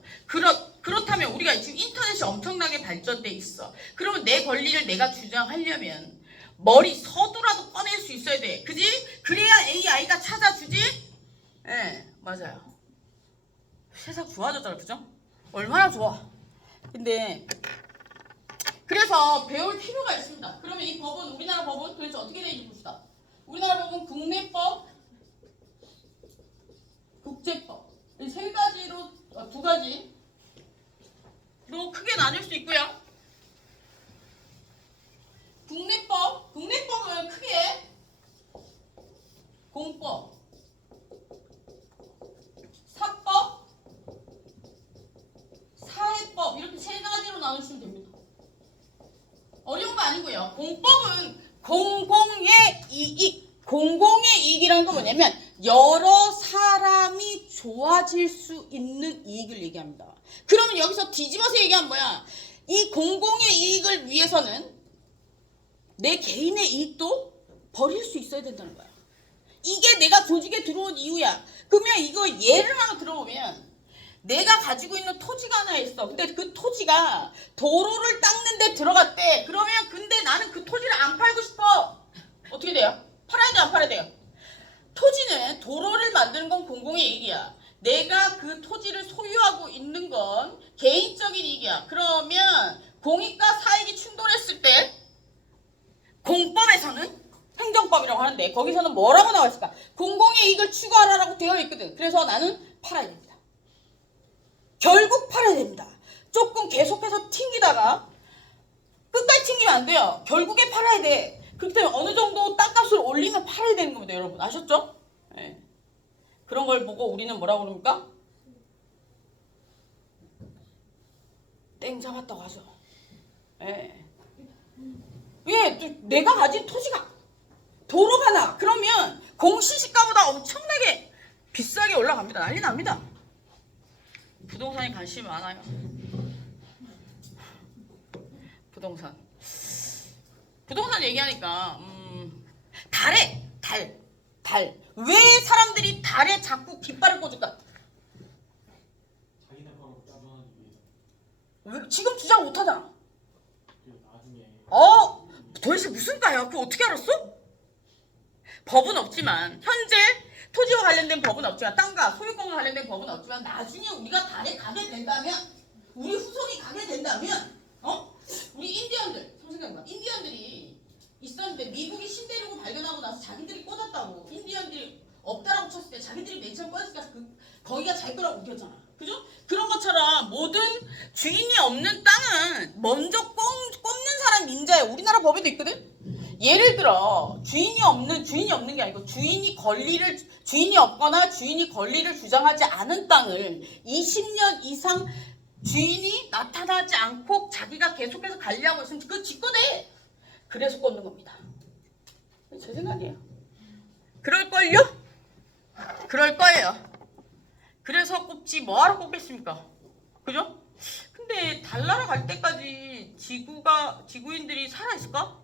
그렇다면 우리가 지금 인터넷이 엄청나게 발전돼 있어. 그러면 내 권리를 내가 주장하려면 머리 서두라도 꺼낼 수 있어야 돼. 그지? 그래야 AI가 찾아주지? 네, 맞아요. 세상 좋아졌잖아, 그죠? 얼마나 좋아. 근데 그래서 배울 필요가 있습니다. 그러면 이 법은 우리나라 법은 도대체 어떻게 되는지 봅시다. 우리나라 법은 국내법, 국제법 이 세 가지로 두 가지로 크게 나눌 수 있고요. 국내법은 크게 공법, 사법, 사회법 이렇게 세 가지로 나누시면 됩니다. 어려운 거 아니고요. 공법은 공공의 이익. 공공의 이익이라는 건 뭐냐면 여러 사람이 좋아질 수 있는 이익을 얘기합니다. 그러면 여기서 뒤집어서 얘기하면 뭐야? 이 공공의 이익을 위해서는 내 개인의 이익도 버릴 수 있어야 된다는 거야. 이게 내가 조직에 들어온 이유야. 그러면 이거 예를 하나 들어보면 내가 가지고 있는 토지가 하나 있어. 근데 그 토지가 도로를 닦는 데 들어갔대. 그러면 근데 나는 그 토지를 안 팔고 싶어. 어떻게 돼요? 팔아야 돼, 안 팔아야 돼요? 토지는 도로를 만드는 건 공공의 이익이야. 내가 그 토지를 소유하고 있는 건 개인적인 이익이야. 그러면 공익과 사익이 충돌했을 때 공법에서는 행정법이라고 하는데 거기서는 뭐라고 나와 있을까? 공공의 이익을 추구하라고 되어 있거든. 그래서 나는 팔아야 됩니다. 결국 팔아야 됩니다. 조금 계속해서 튕기다가 끝까지 튕기면 안 돼요. 결국에 팔아야 돼. 그렇기 때문에 어느 정도 땅값을 올리면 팔아야 되는 겁니다. 여러분 아셨죠? 네. 그런 걸 보고 우리는 뭐라고 그럽니까? 땡 잡았다고 하죠. 네. 왜? 내가 가진 토지가 도로가 나. 그러면 공시지가보다 엄청나게 비싸게 올라갑니다. 난리 납니다. 부동산에 관심이 많아요. 부동산 얘기하니까 달. 왜 사람들이 달에 자꾸 깃발을 꽂을까? 자기네 거라고 주장하기 위해서. 왜? 지금 주장 못하잖아. 그리고 나중에 도대체 무슨가요? 그거 어떻게 알았어? 법은 없지만 현재 토지와 관련된 법은 없지만 땅과 소유권과 관련된 법은 없지만 나중에 우리가 달에 가게 된다면 우리 후손이 가게 된다면 우리 인디언들이 있었는데 미국이 신대륙을 발견하고 나서 자기들이 꽂았다고 인디언들이 없다라고 쳤을 때 자기들이 맨 처음 꽂았으니까 거기가 자기 거라고 웃겼잖아. 그죠? 그런 것처럼 모든 주인이 없는 땅은 먼저 꼽는 사람 임자야. 우리나라 법에도 있거든. 예를 들어 주인이 없는 게 아니고 주인이 없거나 주인이 권리를 주장하지 않은 땅을 20년 이상 주인이 나타나지 않고 자기가 계속해서 관리하고 있으면 그거 지 거네. 그래서 꼽는 겁니다. 제 생각이에요. 그럴걸요? 그럴 거예요. 그래서 꼽지 뭐하러 꼽겠습니까? 그죠? 근데 달나라 갈 때까지 지구인들이 살아있을까?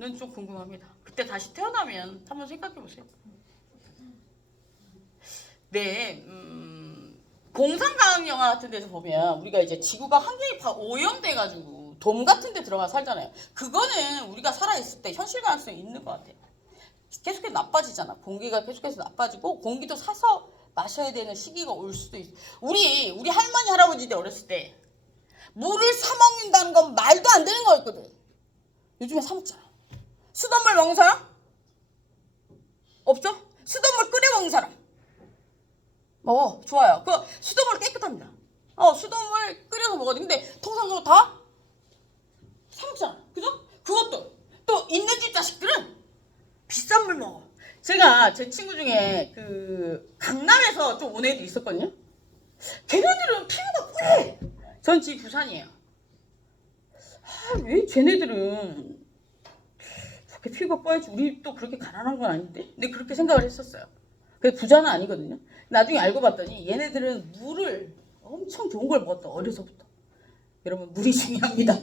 는 좀 궁금합니다. 그때 다시 태어나면 한번 생각해보세요. 네, 공상과학 영화 같은 데서 보면 우리가 이제 지구가 환경이 오염돼가지고 돔 같은 데 들어가 살잖아요. 그거는 우리가 살아있을 때 현실 가능성이 있는 것 같아요. 계속해서 나빠지잖아. 공기가 계속해서 나빠지고 공기도 사서 마셔야 되는 시기가 올 수도 있어. 우리 할머니 할아버지들 어렸을 때 물을 사 먹는다는 건 말도 안 되는 거였거든. 요즘에 사 먹잖아. 수돗물 먹는 사람? 없죠? 수돗물 끓여 먹는 사람? 좋아요. 그 수돗물 깨끗합니다. 수돗물 끓여서 먹어야 돼. 근데 통상적으로 다 사 먹잖아. 그죠? 그것도 또 있는 집 자식들은 비싼 물 먹어. 제가 제 친구 중에 그 강남에서 좀 온 애들이 있었거든요. 걔네들은 피부가 뽀해. 전 집 부산이에요. 왜 쟤네들은 저렇게 피부가 뽀얗지? 우리 또 그렇게 가난한 건 아닌데? 근데 그렇게 생각을 했었어요. 그게 부자는 아니거든요. 나중에 알고 봤더니 얘네들은 물을 엄청 좋은 걸 먹었다. 어려서부터. 여러분 물이 중요합니다.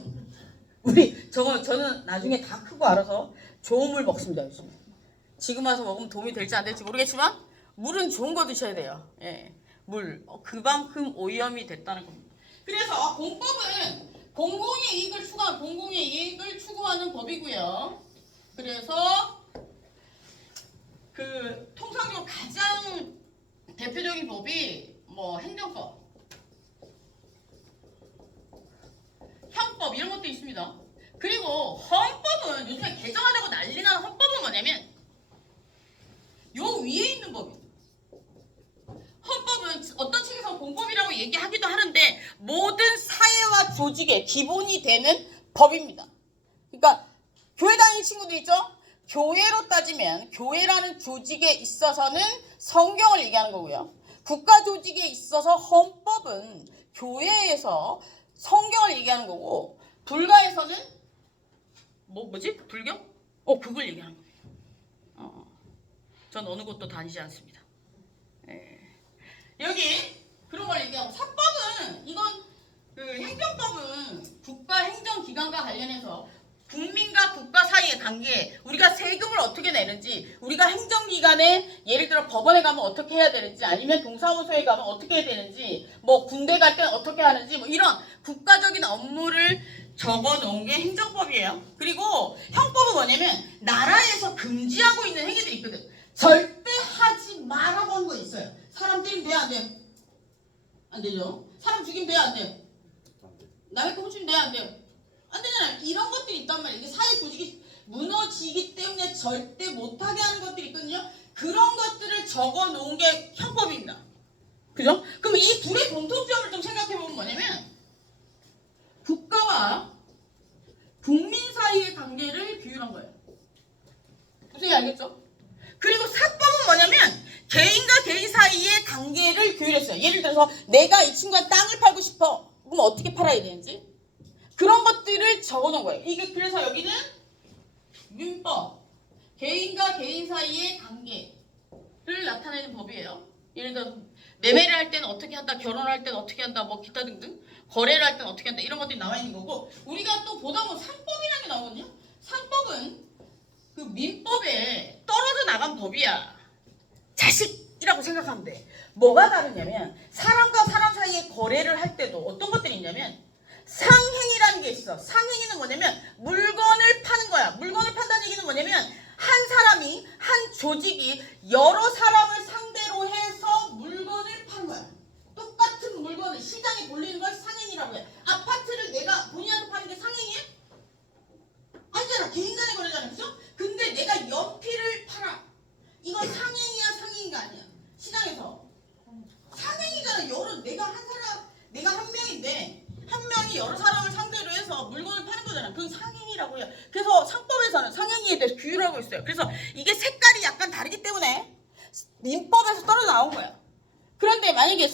저는 나중에 다 크고 알아서 좋은 물 먹습니다. 요즘. 지금 와서 먹으면 도움이 될지 안 될지 모르겠지만 물은 좋은 거 드셔야 돼요. 예, 물. 그만큼 오염이 됐다는 겁니다. 그래서 공법은 공공의 이익을 추구하는 법이고요. 그래서 그 통상적으로 가장 대표적인 법이 행정법, 형법 이런 것도 있습니다. 그리고 헌법은 요즘에 개정하자고 난리 나는 헌법은 뭐냐면 요 위에 있는 법이에요. 헌법은 어떤 책에서 공법이라고 얘기하기도 하는데 모든 사회와 조직의 기본이 되는 법입니다. 그러니까 교회 다니는 친구들 있죠? 교회로 따지면 교회라는 조직에 있어서는 성경을 얘기하는 거고요. 국가 조직에 있어서 헌법은 교회에서 성경을 얘기하는 거고 불가에서는 뭐지? 불경? 그걸 얘기하는 거예요. 전 어느 곳도 다니지 않습니다. 여기 그런 걸 얘기하고 사법은 이건 그 행정법은 국가 행정기관과 관련해서 국민과 국가 사이의 관계, 우리가 세금을 어떻게 내는지, 우리가 행정기관에 예를 들어 법원에 가면 어떻게 해야 되는지, 아니면 동사무소에 가면 어떻게 해야 되는지, 뭐 군대 갈 때는 어떻게 하는지, 뭐 이런 국가적인 업무를 적어 놓은 게 행정법이에요. 그리고 형법은 뭐냐면 나라에서 금지하고 있는 행위들이 있거든. 절대 하지 말라고 하는 거 있어요. 사람 때리면 돼요, 안 돼요? 안 되죠. 사람 죽이면 돼요, 안 돼요? 남의 거 훔치면 돼요, 안 돼요? 안 되잖아요. 이런 것들이 있단 말이에요. 이게 사회 조직이 무너지기 때문에 절대 못하게 하는 것들이 있거든요. 그런 것들을 적어 놓은 게 형법입니다. 그죠? 그럼 이 둘의 공통점을 좀 생각해 보면 뭐냐면 국가와 국민 사이의 관계를 비유한 거예요. 무슨 얘기 알겠죠? 그리고 사법은 뭐냐면 개인과 개인 사이의 관계를 규율했어요. 예를 들어서 내가 이 친구한테 땅을 팔고 싶어. 그럼 어떻게 팔아야 되는지 그런 것들을 적어놓은 거예요. 이게 그래서 여기는 민법, 개인과 개인 사이의 관계를 나타내는 법이에요. 예를 들어 매매를 할 때는 어떻게 한다, 결혼을 할 때는 어떻게 한다, 뭐 기타 등등 거래를 할 때는 어떻게 한다 이런 것들이 나와 있는 거고 우리가 또 보다 보면 상법이라는 게 나오거든요. 상법은 그 민법에 떨어져 나간 법이야. 자식이라고 생각하면 돼. 뭐가 다르냐면 사람과 사람 사이에 거래를 할 때도 어떤 것들이 있냐면 상행이라는 게 있어. 상행위는 뭐냐면 물건을 파는 거야. 물건을 판다는 얘기는 뭐냐면 한 사람이 한 조직이 여러 사람을 상대로 해서 물건을 파는 거야. 똑같은 물건을 시장에 돌리는 걸 상행이라고 해. 아파트를 내가 본인한테 파는 게 상행이야? 아니잖아. 개인 간의 거래잖아. 그죠? 근데 내가 연필을 팔아. 이건 상행이야, 상행이가 아니야. 시장에서 상행이잖아. 내가 한 명인데 한 명이 여러 사람을 상대로 해서 물건을 파는 거잖아. 그건 상행이라고 해요. 그래서 상법에서는 상행위에 대해서 규율하고 있어요. 그래서 이게 색깔이 약간 다르기 때문에 민법에서 떨어져 나온 거야. 그런데 만약에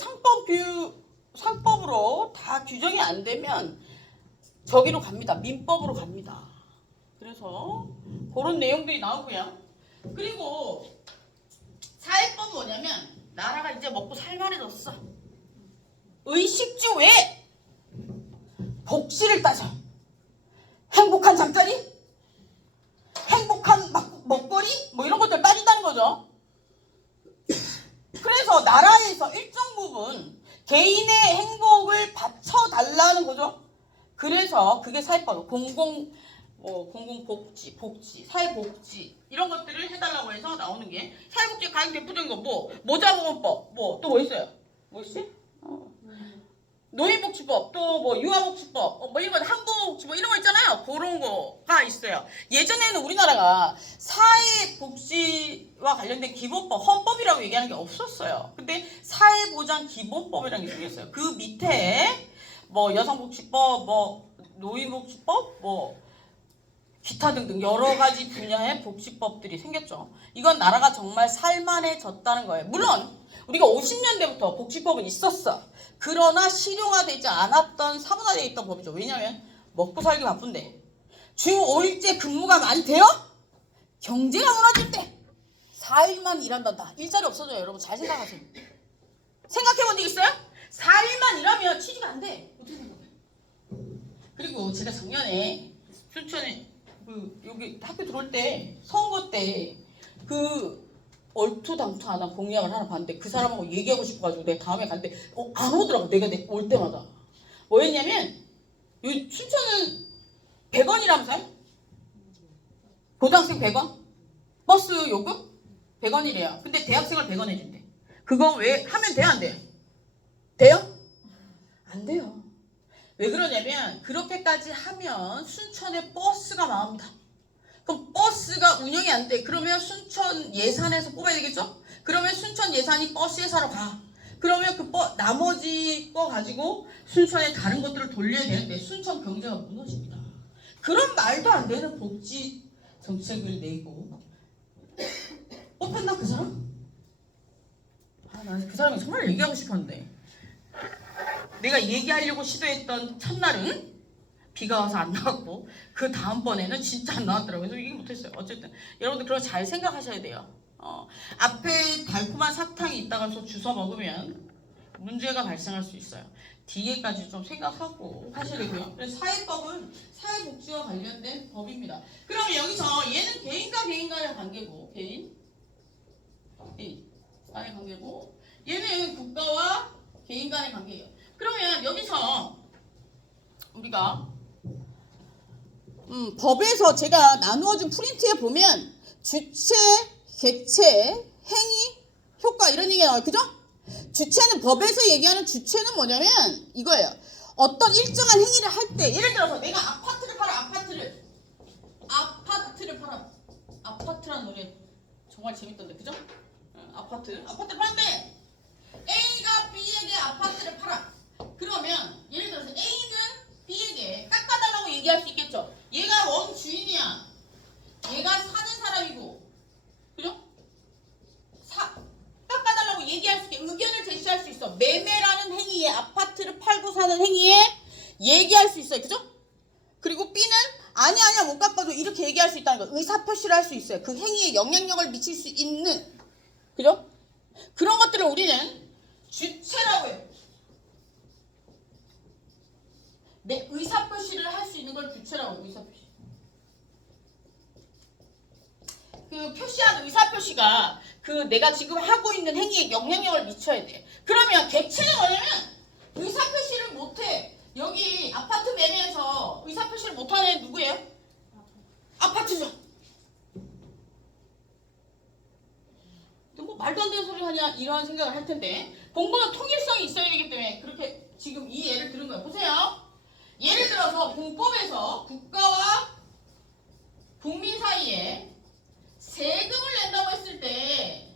상법으로 다 규정이 안 되면 저기로 갑니다. 민법으로 갑니다. 그래서 그런 내용들이 나오고요. 그리고 사회법은 뭐냐면 나라가 이제 먹고 살만해졌어. 의식주 외에 복지를 따져. 행복한 잠자리? 행복한 먹거리? 뭐 이런 것들 따진다는 거죠. 그래서 나라에서 일정 부분 개인의 행복을 받쳐달라는 거죠. 그래서 그게 사회법, 공공복지, 사회복지 이런 것들을 해달라고 해서 나오는 게 사회복지의 가장 대표적인 거 모자보건법, 또 뭐 있어요? 뭐 있지? 노인복지법, 또 뭐 유아복지법, 뭐 이런 거 한국복지 뭐 이런 거 있잖아요. 그런 거가 있어요. 예전에는 우리나라가 사회복지와 관련된 기본법, 헌법이라고 얘기하는 게 없었어요. 근데 사회보장기본법이라는 게 생겼어요. 그 밑에 뭐 여성복지법, 뭐 노인복지법, 뭐 기타 등등 여러 가지 분야의 복지법들이 생겼죠. 이건 나라가 정말 살만해졌다는 거예요. 물론 우리가 50년대부터 복지법은 있었어. 그러나 실용화되지 않았던 사문화되어 있던 법이죠. 왜냐하면 먹고 살기 바쁜데 주 5일제 근무가 많이 돼요? 경제가 무너질 때 4일만 일한단다. 일자리 없어져요. 여러분 잘 생각하세요. 생각해본 적 있어요? 4일만 일하면 취직이 안 돼. 어떻게 생각해요? 그리고 제가 작년에 순천에 여기 학교 들어올 때 선거 때 얼토당토하는 공약을 하나 봤는데 그 사람하고 얘기하고 싶어가지고 내가 다음에 갔는데 안 오더라고. 내가 올 때마다 뭐였냐면 순천은 100원이라면서요? 고등학생 100원? 버스 요금? 100원이래요. 근데 대학생을 100원 해준대. 그거 왜 하면 돼요? 안 돼요? 돼요? 안 돼요. 왜 그러냐면 그렇게까지 하면 순천에 버스가 나옵니다. 그럼 버스가 운영이 안 돼. 그러면 순천 예산에서 뽑아야 되겠죠? 그러면 순천 예산이 버스 회사로 가. 그러면 나머지 거 가지고 순천에 다른 것들을 돌려야 되는데 순천 경제가 무너집니다. 그런 말도 안 되는 복지 정책을 내고 뽑혔나 그 사람? 난 그 사람이 정말 얘기하고 싶었는데 내가 얘기하려고 시도했던 첫날은 비가 와서 안 나왔고 그 다음번에는 진짜 안 나왔더라고요. 그래서 얘기 못했어요. 어쨌든 여러분들 그런 거 잘 생각하셔야 돼요. 앞에 달콤한 사탕이 있다가 또 주워 먹으면 문제가 발생할 수 있어요. 뒤에까지 좀 생각하고 하셔야 되고요. 그래서 사회법은 사회복지와 관련된 법입니다. 그럼 여기서 얘는 개인과 개인 간의 관계고 개인 간의 관계고 얘는 국가와 개인 간의 관계예요. 그러면 여기서 우리가 법에서 제가 나누어진 프린트에 보면 주체, 객체, 행위, 효과 이런 얘기가 나와요. 그죠? 주체는 법에서 얘기하는 주체는 뭐냐면 이거예요. 어떤 일정한 행위를 할 때 예를 들어서 내가 아파트를 팔아. 아파트를 팔아. 아파트란 노래 정말 재밌던데 그죠? 아파트를 파는데 A가 B에게 아파트를 팔아. 그러면 예를 들어서 A는 B에게 깎아달라고 얘기할 수 있겠죠. 얘가 원주인이야. 얘가 사는 사람이고 그죠? 깎아달라고 얘기할 수 있게 의견을 제시할 수 있어. 매매라는 행위에 아파트를 팔고 사는 행위에 얘기할 수 있어요. 그죠? 그리고 B는 아니야 못 깎아줘 이렇게 얘기할 수 있다는 거. 의사표시를 할 수 있어요. 그 행위에 영향력을 미칠 수 있는 그죠? 그런 것들을 우리는 주체라고 해요. 내 의사표시를 할 수 있는 걸 주체라고 해요. 의사표시. 그 표시한 의사표시가 그 내가 지금 하고 있는 행위에 영향력을 미쳐야 돼. 그러면 객체는 뭐냐면 의사표시를 못해. 여기 아파트 매매에서 의사표시를 못하는 애 누구예요? 아파트죠. 뭐 말도 안 되는 소리 하냐 이런 생각을 할 텐데 공부는 통일성이 있어야 되기 때문에 그렇게 지금 이 예를 들은 거예요. 보세요. 예를 들어서 공법에서 국가와 국민 사이에 세금을 낸다고 했을 때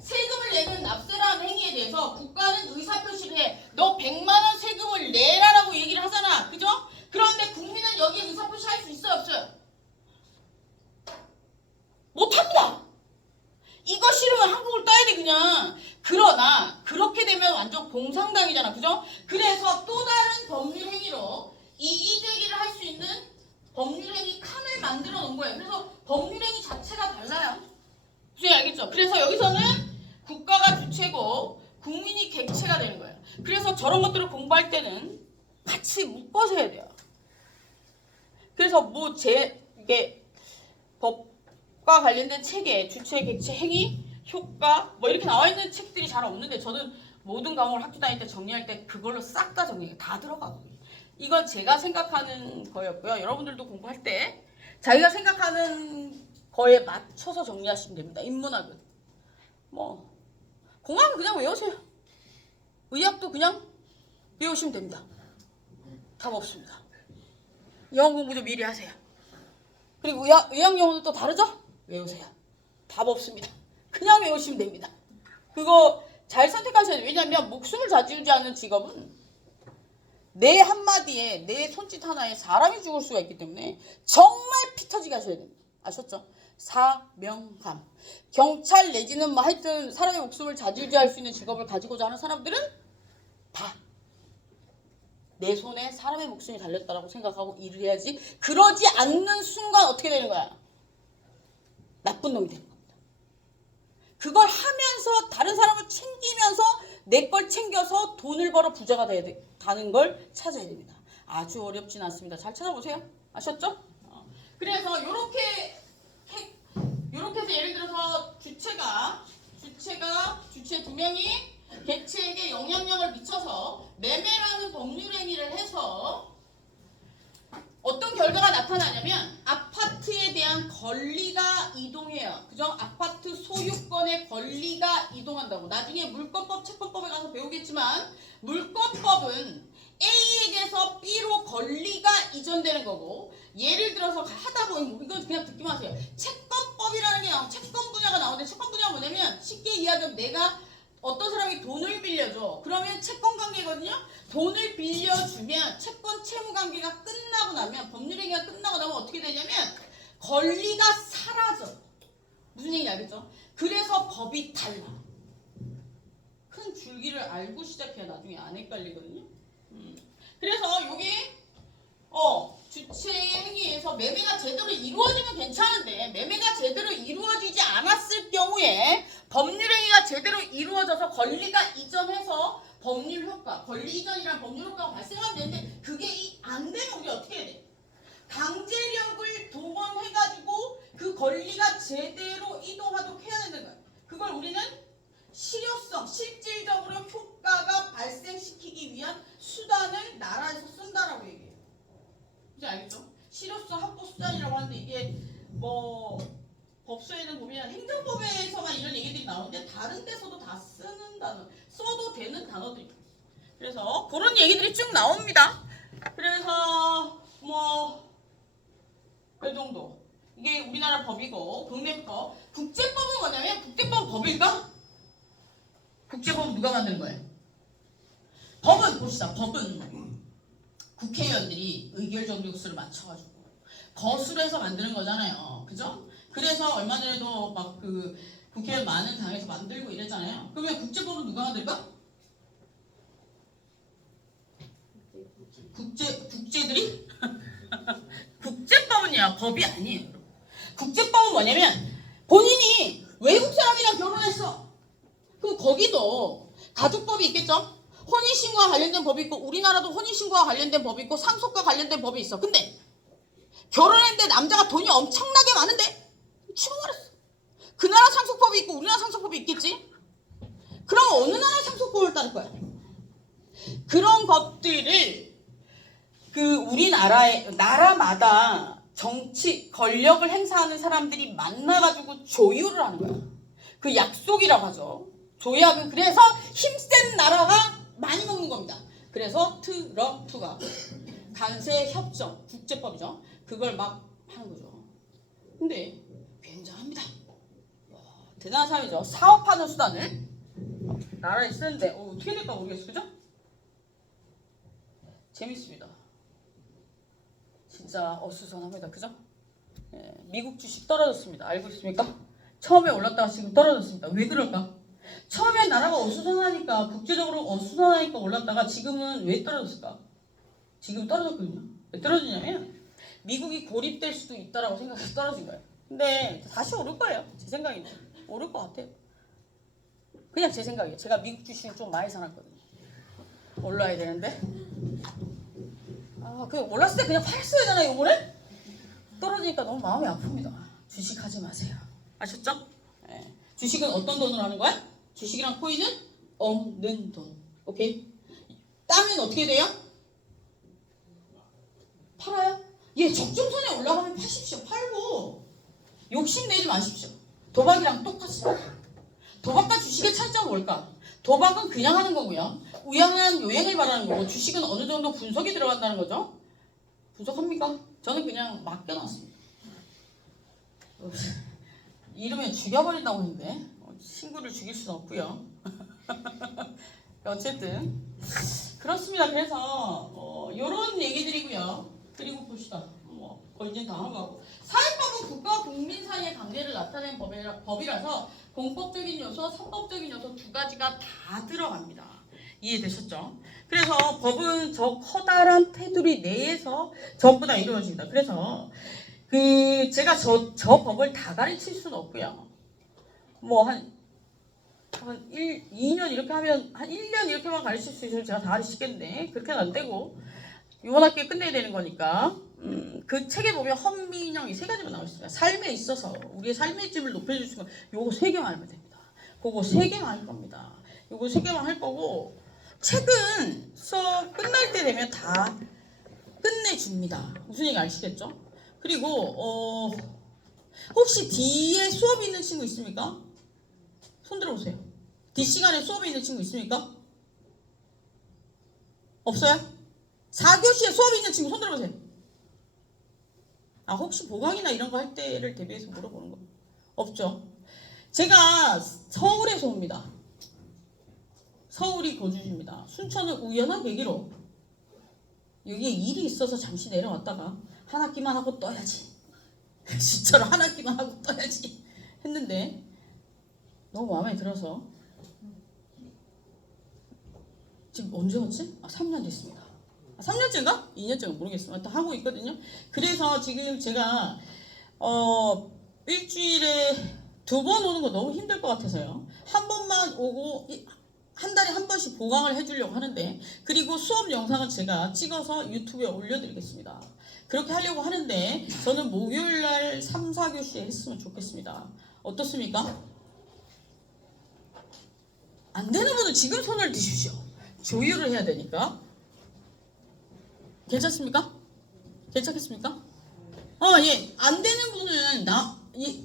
세금을 내는 납세라는 행위에 대해서 국가는 의사표시를 해. 너 100만 원 세금을 내라라고 얘기를 하잖아. 그죠? 그런데 국민은 여기에 의사표시 할 수 있어요? 없어요? 못합니다. 이거 싫으면 한국을 따야 돼 그냥. 그러나 그렇게 되면 완전 공산당이잖아. 그죠? 그래서 또 다른 법률 행위로 이의제기를 할 수 있는 법률 행위 칸을 만들어 놓은 거예요. 그래서 법률 행위 자체가 달라요. 무슨 알겠죠? 그래서 여기서는 국가가 주체고 국민이 객체가 되는 거예요. 그래서 저런 것들을 공부할 때는 같이 묶어서 해야 돼요. 그래서 뭐 이게 법과 관련된 책에 주체, 객체, 행위, 효과 뭐 이렇게 나와 있는 책들이 잘 없는데 저는 모든 과목을 학교 다닐 때 정리할 때 그걸로 싹 다 정리해. 다 들어가고. 이건 제가 생각하는 거였고요. 여러분들도 공부할 때 자기가 생각하는 거에 맞춰서 정리하시면 됩니다. 인문학은. 뭐 공학은 그냥 외우세요. 의학도 그냥 외우시면 됩니다. 답 없습니다. 영어 공부 좀 미리 하세요. 그리고 의학 영어도 또 다르죠? 외우세요. 답 없습니다. 그냥 외우시면 됩니다. 그거 잘 선택하셔야 돼요. 왜냐하면 목숨을 좌지우지하는 직업은 내 한마디에 내 손짓 하나에 사람이 죽을 수가 있기 때문에 정말 피 터지게 하셔야 됩니다. 아셨죠? 사명감. 경찰 내지는 뭐 하여튼 사람의 목숨을 좌지우지할 수 있는 직업을 가지고자 하는 사람들은 다 내 손에 사람의 목숨이 달렸다라고 생각하고 일을 해야지. 그러지 않는 순간 어떻게 되는 거야? 나쁜 놈이 되는 겁니다. 그걸 하면서 다른 사람을 챙기면서 내 걸 챙겨서 돈을 벌어 부자가 되는 걸 찾아야 됩니다. 아주 어렵진 않습니다. 잘 찾아보세요. 아셨죠? 그래서 요렇게 해서 예를 들어서 주체 두 명이 객체에게 영향력을 미쳐서 매매라는 법률 행위를 해서 어떤 결과가 나타나냐면 아파트에 대한 권리가 이동해요. 그죠? 아파트 소유권의 권리가 이동한다고. 나중에 물권법, 채권법에 가서 배우겠지만 물권법은 A에게서 B로 권리가 이전되는 거고 예를 들어서 하다 보면 이건 그냥 듣기만 하세요. 채권법이라는 게 채권 분야가 나오는데 채권 분야가 뭐냐면 쉽게 이해하자면 내가 어떤 사람이 돈을 빌려줘. 그러면 채권 관계거든요. 돈을 빌려주면 채권 채무 관계가 끝나고 나면 법률행위가 끝나고 나면 어떻게 되냐면 권리가 사라져. 무슨 얘기인지 알겠죠? 그래서 법이 달라. 큰 줄기를 알고 시작해야 나중에 안 헷갈리거든요. 그래서 여기 주체의 행위에서 매매가 제대로 이루어지면 괜찮은데 매매가 제대로 이루어지지 않았을 경우에 법률행위가 제대로 이루어져서 권리가 이전해서 법률 효과, 권리 이전이란 법률 효과가 발생하면 되는데 그게 안 되면 우리 어떻게 해야 돼? 강제력을 동원해가지고 그 권리가 제대로 이동하도록 해야 되는 거야. 그걸 우리는 실효성, 실질적으로 효과가 발생시키기 위한 수단을 나라에서 쓴다라고 얘기해요. 이제 알겠죠? 실효성 확보 수단이라고 하는데 이게 뭐 법조에는 보면 행정법에서만 이런 얘기들이 나오는데 다른 데서도 다 쓰는 단어, 써도 되는 단어들이. 그래서 그런 얘기들이 쭉 나옵니다. 그래서 뭐 이 정도. 이게 우리나라 법이고 국내법. 국제법은 뭐냐면 국제법은 법일까? 국제법은 누가 만드는 거예요? 법은 봅시다. 법은 국회의원들이 의결적 요수를 맞춰가지고 거술해서 만드는 거잖아요. 그죠? 그래서 얼마 전에도 막 그 국회의원 많은 당에서 만들고 이랬잖아요. 그러면 국제법은 누가 만들까? 국제들이? 국제법은요 법이 아니에요. 국제법은 뭐냐면 본인이 외국 사람이랑 결혼했어. 그럼 거기도 가족법이 있겠죠? 혼인신고와 관련된 법이 있고 우리나라도 혼인신고와 관련된 법이 있고 상속과 관련된 법이 있어. 근데 결혼했는데 남자가 돈이 엄청나게 많은데 죽어버렸어. 그 나라 상속법이 있고 우리나라 상속법이 있겠지? 그럼 어느 나라 상속법을 따를 거야? 그런 것들을 그 우리나라의 나라마다 정치 권력을 행사하는 사람들이 만나가지고 조율을 하는 거야. 그 약속이라고 하죠. 조약은 그래서 힘센 나라가 많이 먹는 겁니다. 그래서 트럼프가 관세 협정 국제법이죠. 그걸 막 하는 거죠. 근데 굉장합니다. 대단한 사람이죠. 사업하는 수단을 나라에 쓰는데 어떻게 될까 모르겠어요. 그죠? 재밌습니다. 진짜 어수선합니다. 그죠? 예, 미국 주식 떨어졌습니다. 알고 있습니까? 처음에 올랐다가 지금 떨어졌습니다. 왜 그럴까? 처음에 나라가 어수선하니까 국제적으로 어수선하니까 올랐다가 지금은 왜 떨어졌을까? 지금 떨어졌거든요. 왜 떨어지냐면 미국이 고립될 수도 있다라고 생각해서 떨어진 거예요. 근데 다시 오를 거예요. 제 생각인데 오를 것 같아요. 그냥 제 생각이에요. 제가 미국 주식을 좀 많이 사놨거든요. 올라야 되는데 그 올랐을 때 그냥 팔았어야 되잖아요. 요번에 떨어지니까 너무 마음이 아픕니다. 주식하지 마세요. 아셨죠? 네. 주식은 어떤 돈으로 하는 거야? 주식이랑 코인은 없는 돈. 오케이? 따면 어떻게 돼요? 팔아요? 예, 적정선에 올라가면 파십시오. 팔고 욕심내지 마십시오. 도박이랑 똑같습니다. 도박과 주식의 차이점은 뭘까? 도박은 그냥 하는 거고요. 우연한 요행을 말하는 거고 주식은 어느 정도 분석이 들어간다는 거죠. 분석합니까? 저는 그냥 맡겨놨습니다. 이러면 죽여버린다고 했는데 친구를 죽일 수는 없고요. 어쨌든 그렇습니다. 그래서 이런 얘기들이고요. 그리고 봅시다. 거의 이제 다 한 거고. 사회법은 국가와 국민 사이의 관계를 나타내는 법이라서 공법적인 요소, 선법적인 요소 두 가지가 다 들어갑니다. 이해되셨죠? 그래서 법은 저 커다란 테두리 내에서 전부 다 이루어집니다. 그래서 제가 저 법을 다 가르칠 수는 없고요. 뭐 한 2년 이렇게 하면 한 1년 이렇게만 가르칠 수 있으면 제가 다 가르치겠네. 그렇게는 안 되고 이번 학기에 끝내야 되는 거니까 그 책에 보면 헌민형 이 세 가지만 나와 있습니다. 삶에 있어서 우리의 삶의 질을 높여줄 수 있는 요거 세 개만 하면 됩니다. 그거 세 개만 할 겁니다. 요거 세 개만 할 거고 책은 수업 끝날 때 되면 다 끝내줍니다. 무슨 얘기 아시겠죠? 그리고 혹시 D에 수업이 있는 친구 있습니까? 손 들어보세요. D 시간에 수업이 있는 친구 있습니까? 없어요? 4교시에 수업이 있는 친구 손 들어보세요. 혹시 보강이나 이런 거 할 때를 대비해서 물어보는 거 없죠? 제가 서울에서 옵니다. 서울이 거주지입니다. 순천은 우연한 계기로 여기에 일이 있어서 잠시 내려왔다가 한 학기만 하고 떠야지. 진짜로 한 학기만 하고 떠야지 했는데 너무 마음에 들어서 지금 언제 왔지? 3년 됐습니다. 3년째인가? 2년째인가 모르겠어요. 하여튼 하고 있거든요. 그래서 지금 제가 일주일에 두 번 오는 거 너무 힘들 것 같아서요. 한 번만 오고 한 달에 한 번씩 보강을 해주려고 하는데, 그리고 수업 영상은 제가 찍어서 유튜브에 올려드리겠습니다. 그렇게 하려고 하는데 저는 목요일날 3, 4교시에 했으면 좋겠습니다. 어떻습니까? 안 되는 분은 지금 손을 드십시오. 조율을 해야 되니까. 괜찮습니까? 괜찮겠습니까? 예. 안 되는 분은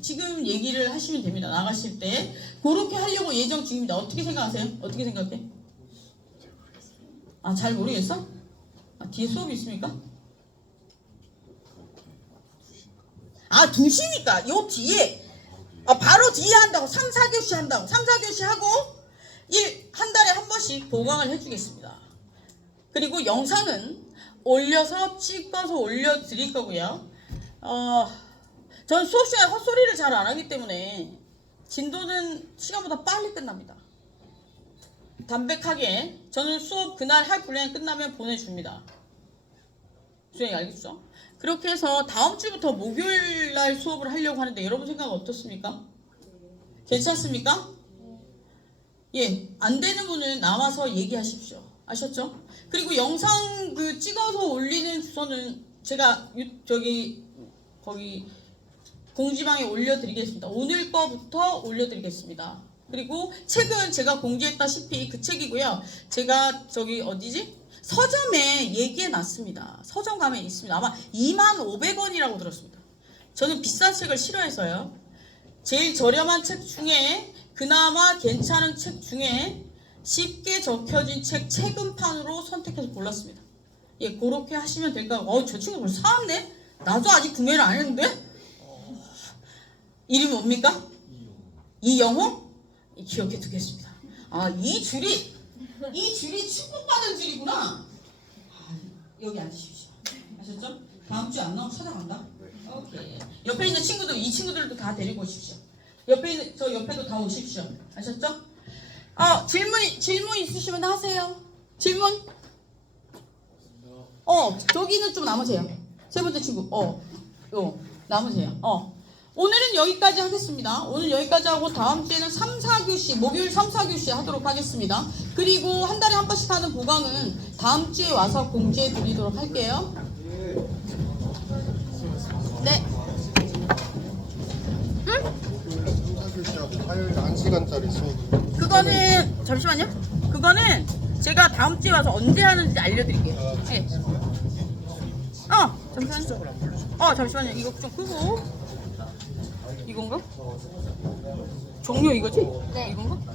지금 얘기를 하시면 됩니다. 나가실 때. 그렇게 하려고 예정 중입니다. 어떻게 생각하세요? 어떻게 생각해? 잘 모르겠어? 뒤에 수업이 있습니까? 2시니까 요 뒤에 바로 뒤에 한다고. 3, 4교시 한다고. 3, 4교시 하고 한 달에 한 번씩 보강을 해주겠습니다. 그리고 영상은 올려서 찍어서 올려드릴 거고요. 전 수업 시간에 헛소리를 잘 안 하기 때문에 진도는 시간보다 빨리 끝납니다. 담백하게 저는 수업 그날 할 분량이 끝나면 보내줍니다. 수영이 알겠죠? 그렇게 해서 다음 주부터 목요일 날 수업을 하려고 하는데 여러분 생각 어떻습니까? 괜찮습니까? 예, 안 되는 분은 나와서 얘기하십시오. 아셨죠? 그리고 영상 찍어서 올리는 주소는 제가 거기 공지방에 올려드리겠습니다. 오늘 거부터 올려드리겠습니다. 그리고 책은 제가 공지했다시피 그 책이고요. 제가 서점에 얘기해놨습니다. 서점 가면 있습니다. 아마 25,500원이라고 들었습니다. 저는 비싼 책을 싫어해서요. 제일 저렴한 책 중에 그나마 괜찮은 책 중에 쉽게 적혀진 책 책음판으로 선택해서 골랐습니다. 예, 그렇게 하시면 될까요? 저 친구 벌써 사왔네? 나도 아직 구매를 안 했는데? 이름이 뭡니까? 이영호? 기억해 두겠습니다. 이 줄이 축복받은 줄이구나. 여기 앉으십시오. 아셨죠? 다음 주에 안 나오면 찾아간다. 오케이. 옆에 있는 친구들, 이 친구들도 다 데리고 오십시오. 저 옆에도 다 오십시오. 아셨죠? 질문 있으시면 하세요. 질문? 저기는 좀 남으세요. 세 번째 친구. 남으세요. 오늘은 여기까지 하겠습니다. 오늘 여기까지 하고 다음 주에는 3, 4교시, 목요일 3, 4교시 하도록 하겠습니다. 그리고 한 달에 한 번씩 하는 보강은 다음 주에 와서 공지해 드리도록 할게요. 네. 화요일 1시간짜리 수업. 그거는 제가 다음 주에 와서 언제 하는지 알려드릴게요. 네. 잠시만요. 잠시만요. 이거 좀 끄고. 이건가? 종료 이거지? 네. 이건가?